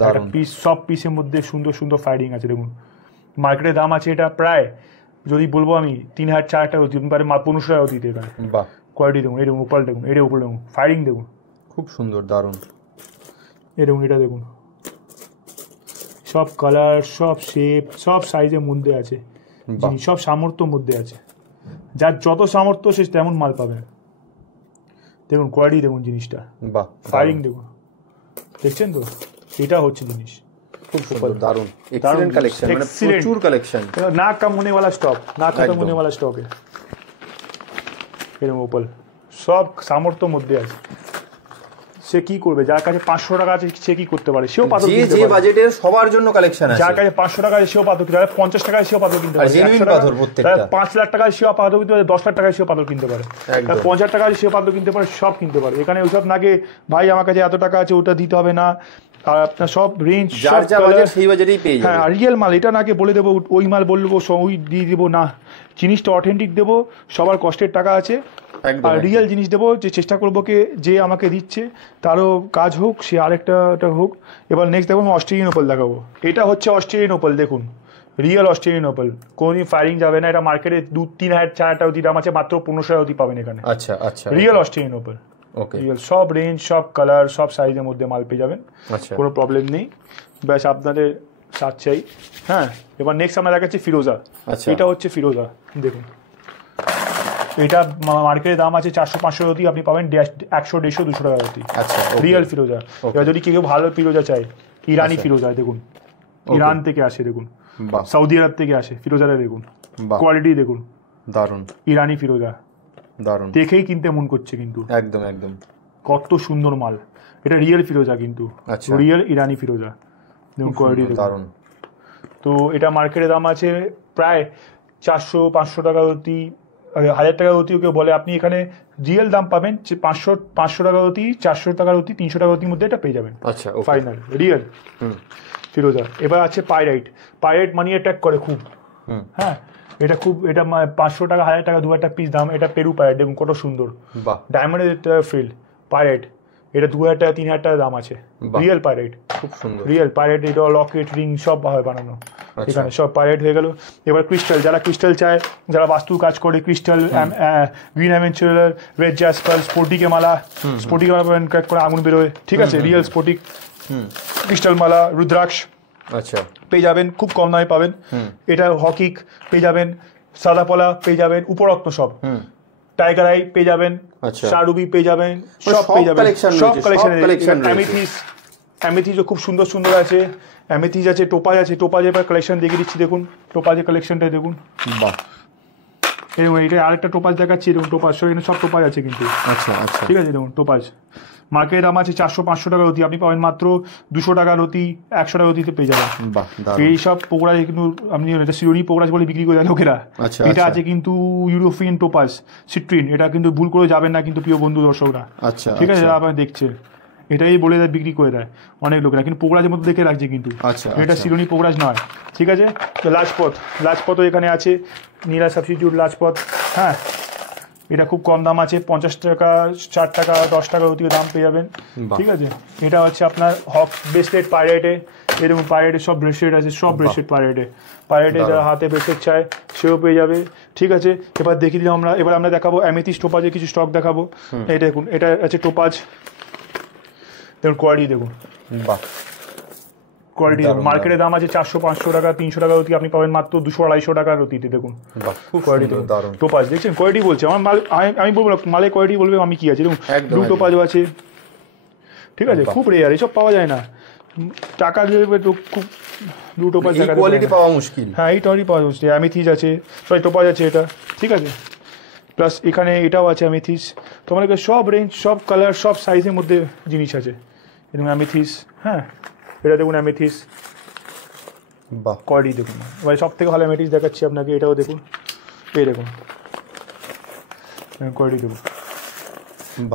দারুণ পিস, সব পিসের মধ্যে সুন্দর সুন্দর ফায়ারিং আছে দেখুন। মার্কেটের দাম আছে এটা প্রায়, যদি বলবো আমি 3000-4000 টাকা অতি, পারে 1500 টাকা অতি এখানে। বাহ, কোয়ালিটি দেখুন, এরকম ওপাল দেখুন, এটা ওপাল দেখুন, ফায়ারিং দেখুন, খুব সুন্দর, দারুণ। এরকম এটা দেখুন, সব কালার, সব শেপ, সব সাইজের মধ্যে আছে, সব সামর্থ্যর মধ্যে আছে, যার যত সামর্থ্য সে তেমন মাল পাবে। দেখুন কোয়ালিটি দেখুন, জিনিসটা বাহ, ফায়ারিং দেখুন, দেখছেন তো, এটা হচ্ছে জিনিস, খুব সুন্দর, দারুণ, এক্সিলেন্ট কালেকশন, মানে প্রচুর কালেকশন, না কম होने वाला स्टॉक, না खत्म होने वाला स्टॉक है। এরকম ওপাল সব সামর্থ্যর মধ্যে আছে, সে কি করবে, যার কাছে 500 টাকা আছে সে কি করতে পারে, সেও পাথর কিনতে পারে, যে বাজেটের সবার জন্য কালেকশন আছে। যার কাছে 500 টাকা আছে সেও পাথর কিনতে পারে, 50 টাকায় সেও পাথর কিনতে পারে, জেনুইন পাথর প্রত্যেকটা, 5 লাখ টাকায় সেও পাথর কিনতে পারে, 10 লাখ টাকায় সেও পাথর কিনতে পারে, 50 টাকায় সেও পাথর কিনতে পারে, সব কিনতে পারে। এখানে ওইসব নাকি ভাই আমার কাছে এত টাকা আছে ওটা দিতে হবে না, আর আপনার সব রেঞ্জ, যার যা বাজেট সেই বাজেটেই পেয়ে যাবে। হ্যাঁ, রিয়েল মাল এটা নাকি বলে দেবো, ওই মাল বলবো ওই দিয়ে দেবো না, জিনিসটা অথেন্টিক দেবো, সবার কষ্টের টাকা আছে, আর রিয়েল জিনিস দেবো, যে চেষ্টা করবো কে যে আমাকে দিচ্ছে তারও কাজ হোক, সে আরেকটা হোক। এবার নেক্সট দেখবো অস্ট্রেলিয়ান ওপাল দেখাবো, এটা হচ্ছে অস্ট্রেলিয়ান ওপাল দেখুন, রিয়েল অস্ট্রেলিয়ান ওপাল, কোনোদিন ফায়ারিং যাবে না, এটা মার্কেটে 2-3,000-4,000 টাকা অতি দাম আছে, মাত্র 1500 টাকা অতি পাবেন এখানে। আচ্ছা আচ্ছা, রিয়েল অস্ট্রেলিয়ান ওপাল, ওকে, রিয়েল, সব রেঞ্জ, সব কালার, সব সাইজের মধ্যে মাল পেয়ে যাবেন, আচ্ছা, কোনো প্রবলেম নেই, ব্যাস আপনাদের সাথ চাই। হ্যাঁ, এবার নেক্সট আমরা দেখাচ্ছি ফিরোজা। আচ্ছা, এটা হচ্ছে ফিরোজা দেখুন, এটা মার্কেটের দাম আছে 400-500 অতি, আপনি পাবেন 100-150-200 টাকা অতি। আচ্ছা, রিয়েল ফিরোজা। এবার যদি কেউ ভালো ফিরোজা চাই, ইরানি ফিরোজা দেখুন, ইরান থেকে আসে দেখুন, সৌদি আরব থেকে আসে ফিরোজাটা দেখুন, কোয়ালিটি দেখুন, দারুন, ইরানি ফিরোজা, দারুন, দেখেই কিনতে মন করছে কিন্তু, একদম একদম, কত সুন্দর মাল, এটা রিয়েল ফিরোজা কিন্তু, রিয়েল ইরানি ফিরোজা দেখুন, কোয়ালিটি দারুন। তো এটা মার্কেটের দাম আছে প্রায় 400-500 টাকা অতি, 1000 টাকা অতি কেউ বলে, আপনি এখানে রিয়েল দাম পাবেন 500 টাকা অতি, 400 টাকার অতি, 300 টাকার অতির মধ্যে এটা পেয়ে যাবেন। আচ্ছা, ফাইনাল রিয়েল ফিরোজা। এবার আছে পাইরাইট, পাইরাইট মানি অ্যাটাক করে খুব, হ্যাঁ, এটা খুব, এটা 500 টাকা, 1000 টাকা, 2000 পিস দাম, এটা পেরু পাইরাইট দেখুন কত সুন্দর, ডায়মন্ডের ফিল পাইরাইট, এটা 2000 টাকা, 3000 টাকা দাম আছে, রিয়েল পাইরাইট, খুব সুন্দর রিয়েল পাইরাইট, এটা লকেট রিং সব হয় বানানো এখানে, সব পাইরাইট হয়ে গেল। এবার ক্রিস্টাল, যারা ক্রিস্টাল চায়, যারা বাস্তু কাজ করে, ক্রিস্টাল, গ্রিন অ্যামেন্চুরার, রেড জ্যাসপার, স্পোর্টিকে মালা, স্পোর্টিকে মালা ক্র্যাক করে আগুন বেরোয়, ঠিক আছে, রিয়েল স্পোর্টিক ক্রিস্টাল মালা, রুদ্রাক্ষ, আচ্ছা, পেয়ে যাবেন, খুব কম দামে পাবেন। এটা হকিক পেয়ে যাবেন, সাদা পলা পেয়ে যাবেন, উপরত্ন সব, টাইগার আই পেয়ে যাবেন, শাহরুবি পেয়ে যাবেন, সব পেয়ে যাবেন, সব কালেকশন। অ্যামেথিসও খুব সুন্দর সুন্দর আছে, অ্যামেথিস আছে, টোপাজ আছে, টোপাজের কালেকশন দেখিয়ে দিচ্ছি দেখুন, টোপাজের কালেকশনটা দেখুন, বাহ, এরকম, এটা আরেকটা টোপাজ দেখাচ্ছি, এরকম টোপাজ, এখানে সব টোপাজ আছে কিন্তু, আচ্ছা আচ্ছা, ঠিক আছে, দেখুন টোপাজ, মার্কেটের দাম আছে 400-500 টাকার অতি, আপনি পাবেন মাত্র 200 টাকার অতি, 100 টাকার অতিতে পেয়ে যাবেন। এই সব পোকরাজ কিন্তু আপনি, এটা সিরোনি পোকরাজ বলে বিক্রি করে দেয় লোকেরা, এটা আছে কিন্তু ইউরোপিয়ান টোপাজ সিট্রিন, এটা কিন্তু ভুল করে যাবেন না কিন্তু প্রিয় বন্ধু দর্শকরা, আচ্ছা, ঠিক আছে, আপনারা দেখছেন, এটাই বলে দেয়, বিক্রি করে দেয় অনেক লোকেরা, কিন্তু পোকরাজের মধ্যে দেখে রাখছে কিন্তু, এটা সিরোনি পোকরাজ নয়, ঠিক আছে। লাজপথও এখানে আছে, নীলা সাবস্টিটিউট লাজপথ, হ্যাঁ, এটা খুব কম দাম আছে, 50 টাকা 4 টাকা 10 টাকা অতি দাম পেয়ে যাবেন, ঠিক আছে। এটা হচ্ছে আপনার হক ব্রেসলেট পাইরেটে, এরকম পাইরেটের সব ব্রেসলেট আছে, সব ব্রেসলেট পাইরেটে যারা হাতে ব্রেসলেট চায় সেও পেয়ে যাবে, ঠিক আছে। এবার দেখিয়ে দিলাম আমরা, এবার আমরা দেখাবো অ্যামেথিস্ট টোপাজের কিছু স্টক দেখাবো। এই দেখুন, এটা আছে টোপাজ, দেখুন কোয়ালিটি দেখুন, বাহ কোয়ালিটি মার্কেটের দাম আছে 400-500 টাকা, 300 টাকা অতি আপনি পাবেন মাত্র 200-250 টাকার অতিতে, দেখুন কোয়ালিটি টোপাজ দেখছেন, কোয়ালিটি বলছে আমার মাল, আমি বলবো মালের কোয়ালিটি বলবে আমি কি আছে, দেখুন ব্লু টোপাজও আছে, ঠিক আছে। খুব রেয়ার, এসব পাওয়া যায় না, টাকা দেবে তো খুব ব্লু টোপাজ কোয়ালিটি পাওয়া মুশকিল। হ্যাঁ, এই কোয়ালিটি পাওয়া যাচ্ছে। অ্যামেথিস আছে, সরি টোপাজ আছে এটা, ঠিক আছে। প্লাস এখানে এটাও আছে অ্যামেথিস, তোমার কাছে সব রেঞ্জ, সব কালার, সব সাইজের মধ্যে জিনিস আছে, এরকম অ্যামেথিস। হ্যাঁ, এটা দেখুন অ্যামেথিস, বাহ কোয়ালিটি দেখুন, এবার সব থেকে ভালো অ্যামেথিস দেখাচ্ছি আপনাকে, এটাও দেখুন, এই দেখুন কোয়ালিটি দেখুন।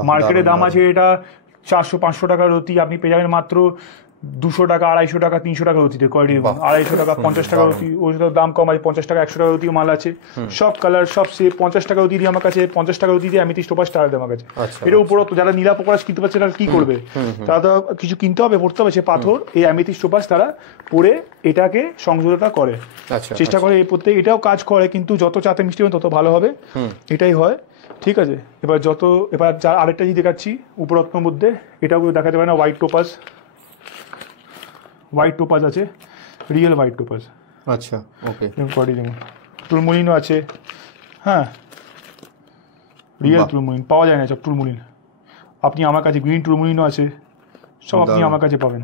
মার্কেটের দাম আছে এটা 400-500 টাকার অতি, আপনি পেয়ে যাবেন মাত্র 200 টাকা, 250 টাকা, 300 টাকার অতিতে, কোয়ালিটি দেখুন। 250 টাকা, 50 টাকার অতি, ওর দাম কম আছে, 50 টাকা 100 টাকার অতি মাল আছে, সব কালার, সব সে 50 টাকা অতি দিয়ে আমার কাছে, 50 টাকা অতি দিয়ে অ্যামেথিস্ট টোপাজ স্টার দেয় আমার কাছে। এটা উপর যারা নীলা পোকারাজ কিনতে পারছে তারা কি করবে, তারা তো কিছু কিনতে হবে, পড়তে হবে, সে পাথর এই অ্যামেথিস্ট টোপাজ তারা পরে এটাকে সংযোজনটা করে, চেষ্টা করে এই প্রত্যেক, এটাও কাজ করে, কিন্তু যত চাতে মিষ্টি হবে তত ভালো হবে, এটাই হয়, ঠিক আছে। এবার যার আরেকটা যদি দেখাচ্ছি উপরত্ন মধ্যে, এটাও দেখাতে পারে না, হোয়াইট টোপাজ আছে, রিয়েল হোয়াইট টোপাজ, আচ্ছা ওকে, কোয়ালিটি যেমন টুরমুলিনও আছে, হ্যাঁ রিয়েল টুরমুলিন পাওয়া যায় না সব টুরমুলিন, আপনি আমার কাছে গ্রিন টুরমুলিনও আছে, সব আপনি আমার কাছে পাবেন,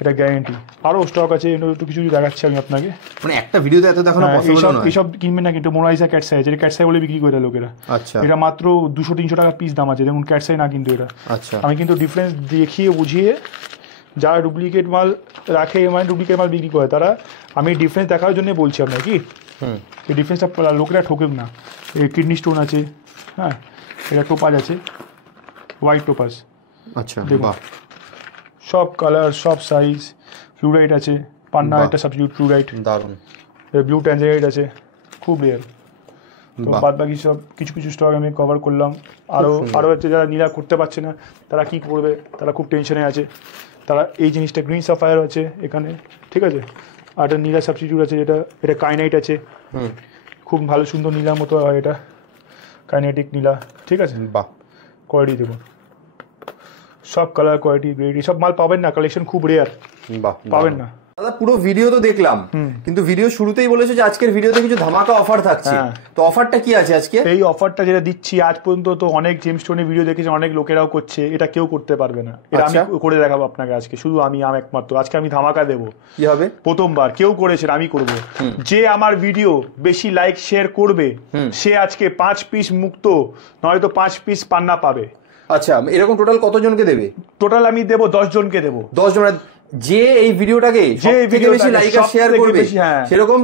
এটা গ্যারেন্টি। আরও স্টক আছে, একটু কিছু দেখাচ্ছি আমি আপনাকে, মানে একটা ভিডিওতে এত দেখানো পসিবল নয়। এইসব কিনবেন না কিন্তু, মোনালিসা ক্যাটসাই আছে, এটা ক্যাটসাই বলে বিক্রি করে লোকেরা, আচ্ছা এটা মাত্র 200-300 টাকা পিস দাম আছে, দেখুন ক্যাটসাই না কিন্তু এটা, আচ্ছা আমি কিন্তু ডিফারেন্স দেখিয়ে বুঝিয়ে, যারা ডুপ্লিকেট মাল রাখে মানে ডুপ্লিকেট মাল বিক্রি করে তারা, আমি ডিফারেন্স দেখার জন্য বলছি আপনাকে, কি এই ডিফারেন্সটা লোকেরা ঠকেন না। এই কিডনি স্টোন আছে, হ্যাঁ এটা টোপাজ আছে, হোয়াইট টোপাজ, আচ্ছা দেখুন সব কালার, সব সাইজ, ফ্লুরাইট আছে, পান্না একটা সাবস্টিটিউট ফ্লুরাইট, দারুণ, ব্লু ট্যানজারাইট আছে, খুব রেয়ার। তো বাদ বাকি সব কিছু স্টক আমি কভার করলাম। আরও হচ্ছে যারা নীলা করতে পারছে না তারা কি করবে, তারা খুব টেনশনে আছে, তারা এই জিনিসটা গ্রিন সাফায়ার আছে এখানে, ঠিক আছে। আর একটা নীলা সাবস্টিটিউট আছে, এটা কাইনাইট আছে, খুব ভালো সুন্দর নীলার মতো হয় এটা, কাইনেটিক নীলা, ঠিক আছে। বাহ কোয়ালিটি দেখুন, সব কালার, কোয়ালিটি, গ্রেড, সব মাল পাবেন না, কালেকশন খুব রেয়ার, বাহ পাবেন না। দাদা পুরো ভিডিও তো দেখলাম, কিন্তু ভিডিও শুরুতেই বলেছো যে আজকের ভিডিওতে কিছু ধামাকা অফার থাকছে, তো অফারটা কি আছে আজকে? এই অফারটা যেটা দিচ্ছি, আজ পর্যন্ত তো অনেক জেমস্টোনের ভিডিও দেখেছি, অনেক লোকেরাও করছে, এটা কেউ করতে পারবে না, এটা আমি করে দেখাবো আপনাকে আজকে, শুধু আমি একমাত্র আজকে আমি ধামাকা দেবো। কি হবে? প্রথমবার কেউ করেছে, আমি করব, যে আমার ভিডিও বেশি লাইক শেয়ার করবে সে আজকে 5 পিস মুক্ত নয়তো 5 পিস পান্না পাবে। আচ্ছা, এরকম টোটাল কতজনকে দেবে? টোটাল আমি দেবো 10 জনকে দেবো, 10 জন, যে এই ভিডিওটাকে সবথেকে বেশি লাইক আর শেয়ার করবে, সেরকম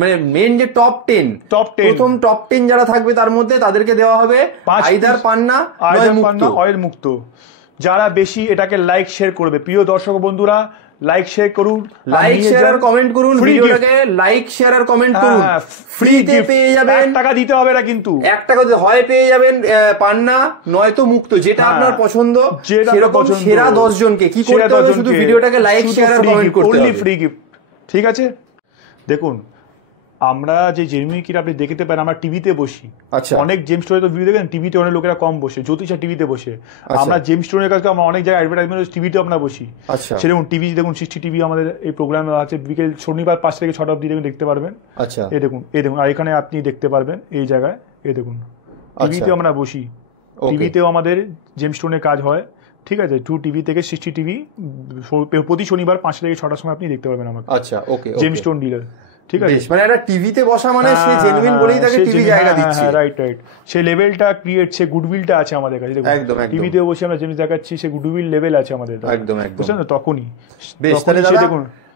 মানে মেন যে টপ 10 প্রথম টপ 10 যারা থাকবে তার মধ্যে তাদেরকে দেওয়া হবে আইদার পান্না অয়েল মুক্ত, যারা বেশি এটাকে লাইক শেয়ার করবে। প্রিয় দর্শক বন্ধুরা, লাইক শেয়ার করুন, লাইক শেয়ার আর কমেন্ট করুন, ভিডিওটাকে লাইক শেয়ার আর কমেন্ট করুন, ফ্রিতে পেয়ে যাবেন, 1 টাকা দিতে হবে না কিন্তু, 1 টাকা হয় পেয়ে যাবেন পান্না নয়তো মুক্ত, যেটা আপনার পছন্দ, সেরকম সেরা 10 জনকে কি করতে হবে, শুধু ভিডিওটাকে লাইক শেয়ার আর কমেন্ট করতে হবে, ফ্রি গিফট, ঠিক আছে। দেখুন আমরা যে জেনুইন কিট আপনি দেখতে পারেন, আমরা টিভিতে বসি, অনেক জেম স্টোরে তো ভিডিও দেখেন, টিভিতে অনেক লোকেরা কম বসে, জ্যোতিষা টিভিতে বসে, আমরা জেম স্টোরের কাছে আমরা অনেক জায়গায় অ্যাডভার্টাইজমেন্ট টিভিতে আমরা বসি, সেরকম টিভি দেখুন 60 টিভি আমাদের এই প্রোগ্রাম আছে, বিকেল শনিবার 5 থেকে 6টা অবধি দেখতে পারবেন। আচ্ছা, এই দেখুন আর এখানে আপনি দেখতে পারবেন এই জায়গায়, এই দেখুন টিভিতে আমরা বসি, টিভিতেও আমাদের জেম স্টোনের কাজ হয়, ঠিক আছে। 2 টিভি থেকে 60 টিভি প্রতি শনিবার 5 থেকে 6টার সময় আপনি দেখতে পারবেন আমাকে। আচ্ছা, ওকে, জেম স্টোন ডিলার, ঠিক আছে। মানে একটা টিভিতে বসা মানে সে জেনুইন বলেই তাকে টিভি জায়গা দিচ্ছে, রাইট, সেই লেভেলটা ক্রিয়েট, সে গুডউইলটা আছে আমাদের কাছে, একদম টিভিতেও বসে আমরা জেমস দেখাচ্ছি, সে গুডউইল লেভেল আছে আমাদের, একদম বুঝছেন না, তখনই বেশ। তাহলে দাদা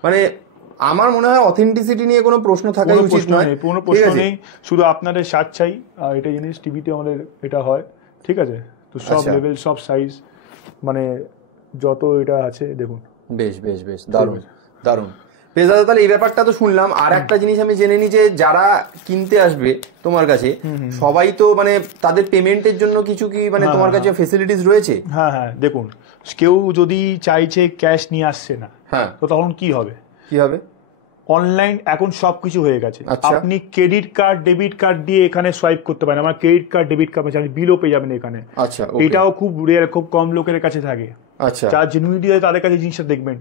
মানে আমার মনে হয় অথেন্টিসিটি নিয়ে কোনো প্রশ্ন থাকা উচিত নয়, কোনো প্রশ্ন নেই, শুধু আপনাদের স্বাদ চাই, আর এটা জিনিস টিভিতে আমাদের এটা হয়, ঠিক আছে। তো সব লেভেল, সব সাইজ, মানে যত এটা আছে দেখুন। বেশ, দারুণ। বেশ দাদা, তাহলে এই ব্যাপারটা তো শুনলাম। আর একটা জিনিস আমি জেনে নিই যে যারা কিনতে আসবে তোমার কাছে, সবাই তো মানে তাদের পেমেন্টের জন্য কিছু কি মানে তোমার কাছে ফেসিলিটিস রয়েছে? হ্যাঁ হ্যাঁ, দেখুন কেউ যদি চাইছে ক্যাশ নিয়ে আসছে না, হ্যাঁ, তো তখন কি হবে? অনলাইন এখন সবকিছু হয়ে গেছে। আপনি ক্রেডিট কার্ড ডেবিট কার্ড দিয়ে এখানে সোয়াইপ করতে পারেন। আমার ক্রেডিট কার্ড ডেবিট কার্ড আছে, আপনি বিলও পেয়ে যাবেন এখানে। আচ্ছা, এটাও খুব রেয়ার, খুব কম লোকের কাছে থাকে। আচ্ছা, যার জেনুইনিটি আছে তাদের কাছে জিনিসটা দেখবেন।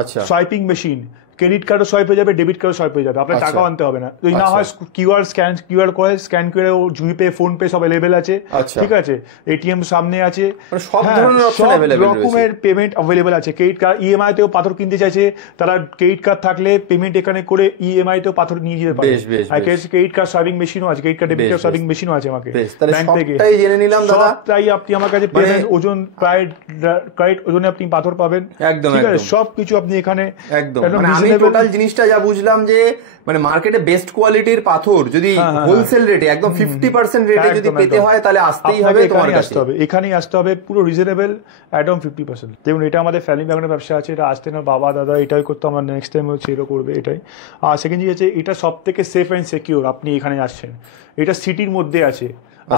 আচ্ছা, সোয়াইপিং মেশিন, ক্রেডিট কার্ডও সোয়াইপ হয়ে যাবে, ডেবিট কার্ডও সোয়াইপ হয়ে যাবে, আপনার টাকাও আনতে হবে না। যদি না হয় কিউআর করে স্ক্যান করে জিপে ফোন পে সব অ্যাভেলেবেল আছে, ঠিক আছে, এটিএম সামনে আছে, সব ধরনের অপশন অ্যাভেলেবেল রয়েছে, রকমের পেমেন্ট অ্যাভেলেবেল আছে। ক্রেডিট কার্ড ইএমআই তেও পাথর কিনতে চাইছে তারা ক্রেডিট কার্ড থাকলে পেমেন্ট এখানে করে ইএমআই তেও পাথর নিয়ে যেতে পারে। আর ক্রেডিট কার্ড সোয়াইপিং মেশিনও আছে, credit card debit card swiping মেশিনও আছে আমাকে ব্যাংক থেকে। সবটাই জেনে নিলাম দাদা। তাই আপনি আমার কাছে পেমেন্ট ওজন প্রায় ওজনে আপনি পাথর পাবেন, একদম, ঠিক আছে, সবকিছু আপনি এখানে একদম। আমি টোটাল জিনিসটা যা বুঝলাম যে মানে মার্কেটে বেস্ট কোয়ালিটির পাথর যদি হোলসেল রেটে একদম 50% রেটে যদি পেতে হয় তাহলে আসতেই হবে তোমার কাছে, এখানেই আসতে হবে, পুরো রিজনেবল একদম 50%। দেখুন এটা আমাদের ফ্যামিলি ব্যাকগ্রাউন্ডের ব্যবসা আছে, এটা আসতে না বাবা দাদা এটাই করতো, আমার নেক্সট টাইম হচ্ছে এটা করবে এটাই। আর সেকেন্ড জিনিস হচ্ছে এটা সব থেকে সেফ অ্যান্ড সিকিউর। আপনি এখানে আসছেন, এটা সিটির মধ্যে আছে,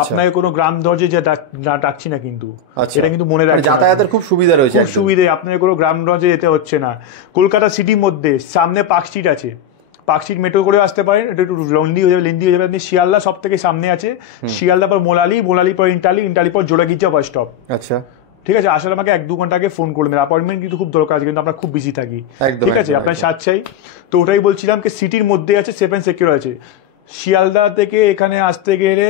আপনাকে কোনো গ্রাম দরজে যে ডাকছি না কিন্তু, এটা কিন্তু মনে রাখবেন, যাতায়াতের খুব সুবিধা রয়েছে, খুব সুবিধে, আপনাকে কোনো গ্রাম দরজে যেতে হচ্ছে না। কলকাতা সিটির মধ্যে সামনে পার্ক স্ট্রিট আছে, পার্ক স্ট্রিট মেট্রো করে আসতে পারেন, এটা একটু লেন্দি হয়ে যাবে। আপনি শিয়ালদা সব থেকে সামনে আছে, শিয়ালদা পর মোলালি পর ইন্টালি পর জোড়াগির্জা বাস স্টপ। আচ্ছা, ঠিক আছে, আসলে আমাকে 1-2 ঘন্টা আগে ফোন করবেন, অ্যাপয়েন্টমেন্ট কিন্তু খুব দরকার আছে, কিন্তু আমরা খুব বিজি থাকি, ঠিক আছে, আপনার সাথ চাই। তো ওটাই বলছিলাম কি সিটির মধ্যে আছে, সেফ অ্যান্ড সিকিউর আছে। শিয়ালদা থেকে এখানে আসতে গেলে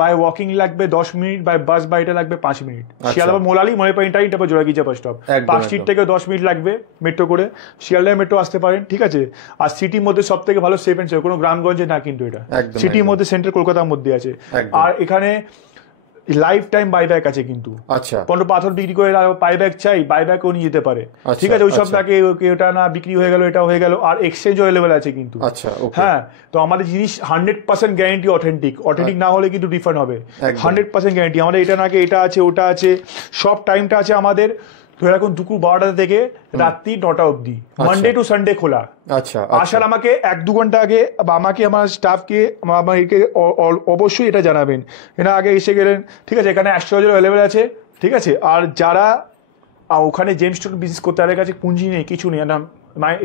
বাই ওয়াকিং লাগবে 10 মিনিট, বাই বাস বাইটা লাগবে 5 মিনিট। শিয়ালদা মোলালি ইন্টালি তারপর জোড়াগির্জা বাস স্টপ, পার্ক স্ট্রিট থেকে 10 মিনিট লাগবে মেট্রো করে, শিয়ালদায় মেট্রো আসতে পারেন, ঠিক আছে। আর সিটির মধ্যে সব থেকে ভালো সেফ অ্যান্ড সিকিউর, কোনো গ্রামগঞ্জে না কিন্তু, এটা সিটির মধ্যে সেন্ট্রাল কলকাতার মধ্যে আছে। আর এখানে লাইফ টাইম বাইব্যাক আছে কিন্তু, আচ্ছা, কোনো পাথর বিক্রি করে বাইব্যাক চাই, বাইব্যাকও নিয়ে যেতে পারে, ঠিক আছে, ওই সব তাকে ওটা না বিক্রি হয়ে গেল এটা হয়ে গেল। আর এক্সচেঞ্জ অ্যাভেলেবেল আছে কিন্তু, আচ্ছা, হ্যাঁ। তো আমাদের জিনিস 100% গ্যারেন্টি, অথেন্টিক না হলে কিন্তু রিফান্ড হবে, 100% গ্যারেন্টি। আমাদের এটা নাকি এটা আছে ওটা আছে, সব টাইমটা আছে আমাদের। ধরে রাখুন দুপুর 12টা থেকে রাত্রি 9টা অবধি, মানডে টু সানডে খোলা। আচ্ছা, আসার আমাকে 1-2 ঘন্টা আগে বা আমাকে আমার স্টাফকে আমাকে অবশ্যই এটা জানাবেন, এটা আগে এসে গেলেন, ঠিক আছে। এখানে অ্যাস্ট্রোলজার অ্যাভেলেবেল আছে, ঠিক আছে। আর যারা ওখানে জেমস স্টোন বিজনেস করতে, তাদের কাছে পুঁজি নেই, কিছু নেই,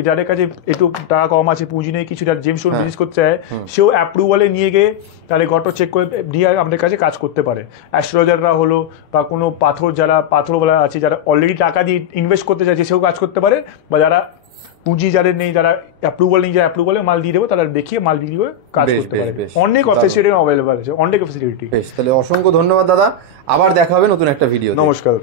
যাদের কাছে একটু টাকা কম আছে, পুঁজি নেই কিছু, যারা জেমস স্টোন বিজনেস করতে চায় সেও অ্যাপ্রুভালে নিয়ে গিয়ে তাহলে গট চেক করে দিয়ে আমাদের কাছে কাজ করতে পারে। অ্যাস্ট্রোলজাররা হলো বা কোনো পাথরওয়ালা আছে, যারা অলরেডি টাকা দিয়ে ইনভেস্ট করতে চাইছে সেও কাজ করতে পারে, বা যারা পুঁজি যাদের নেই, যারা অ্যাপ্রুভাল নেই, যারা অ্যাপ্রুভালে মাল দিয়ে দেবো, তারা দেখিয়ে মাল বিক্রি করে কাজ করতে পারে। অনেক ফ্যাসিলিটি অ্যাভেলেবেল আছে, অনেক ফ্যাসিলিটি। তাহলে অসংখ্য ধন্যবাদ দাদা, আবার দেখা হবে নতুন একটা ভিডিও। নমস্কার।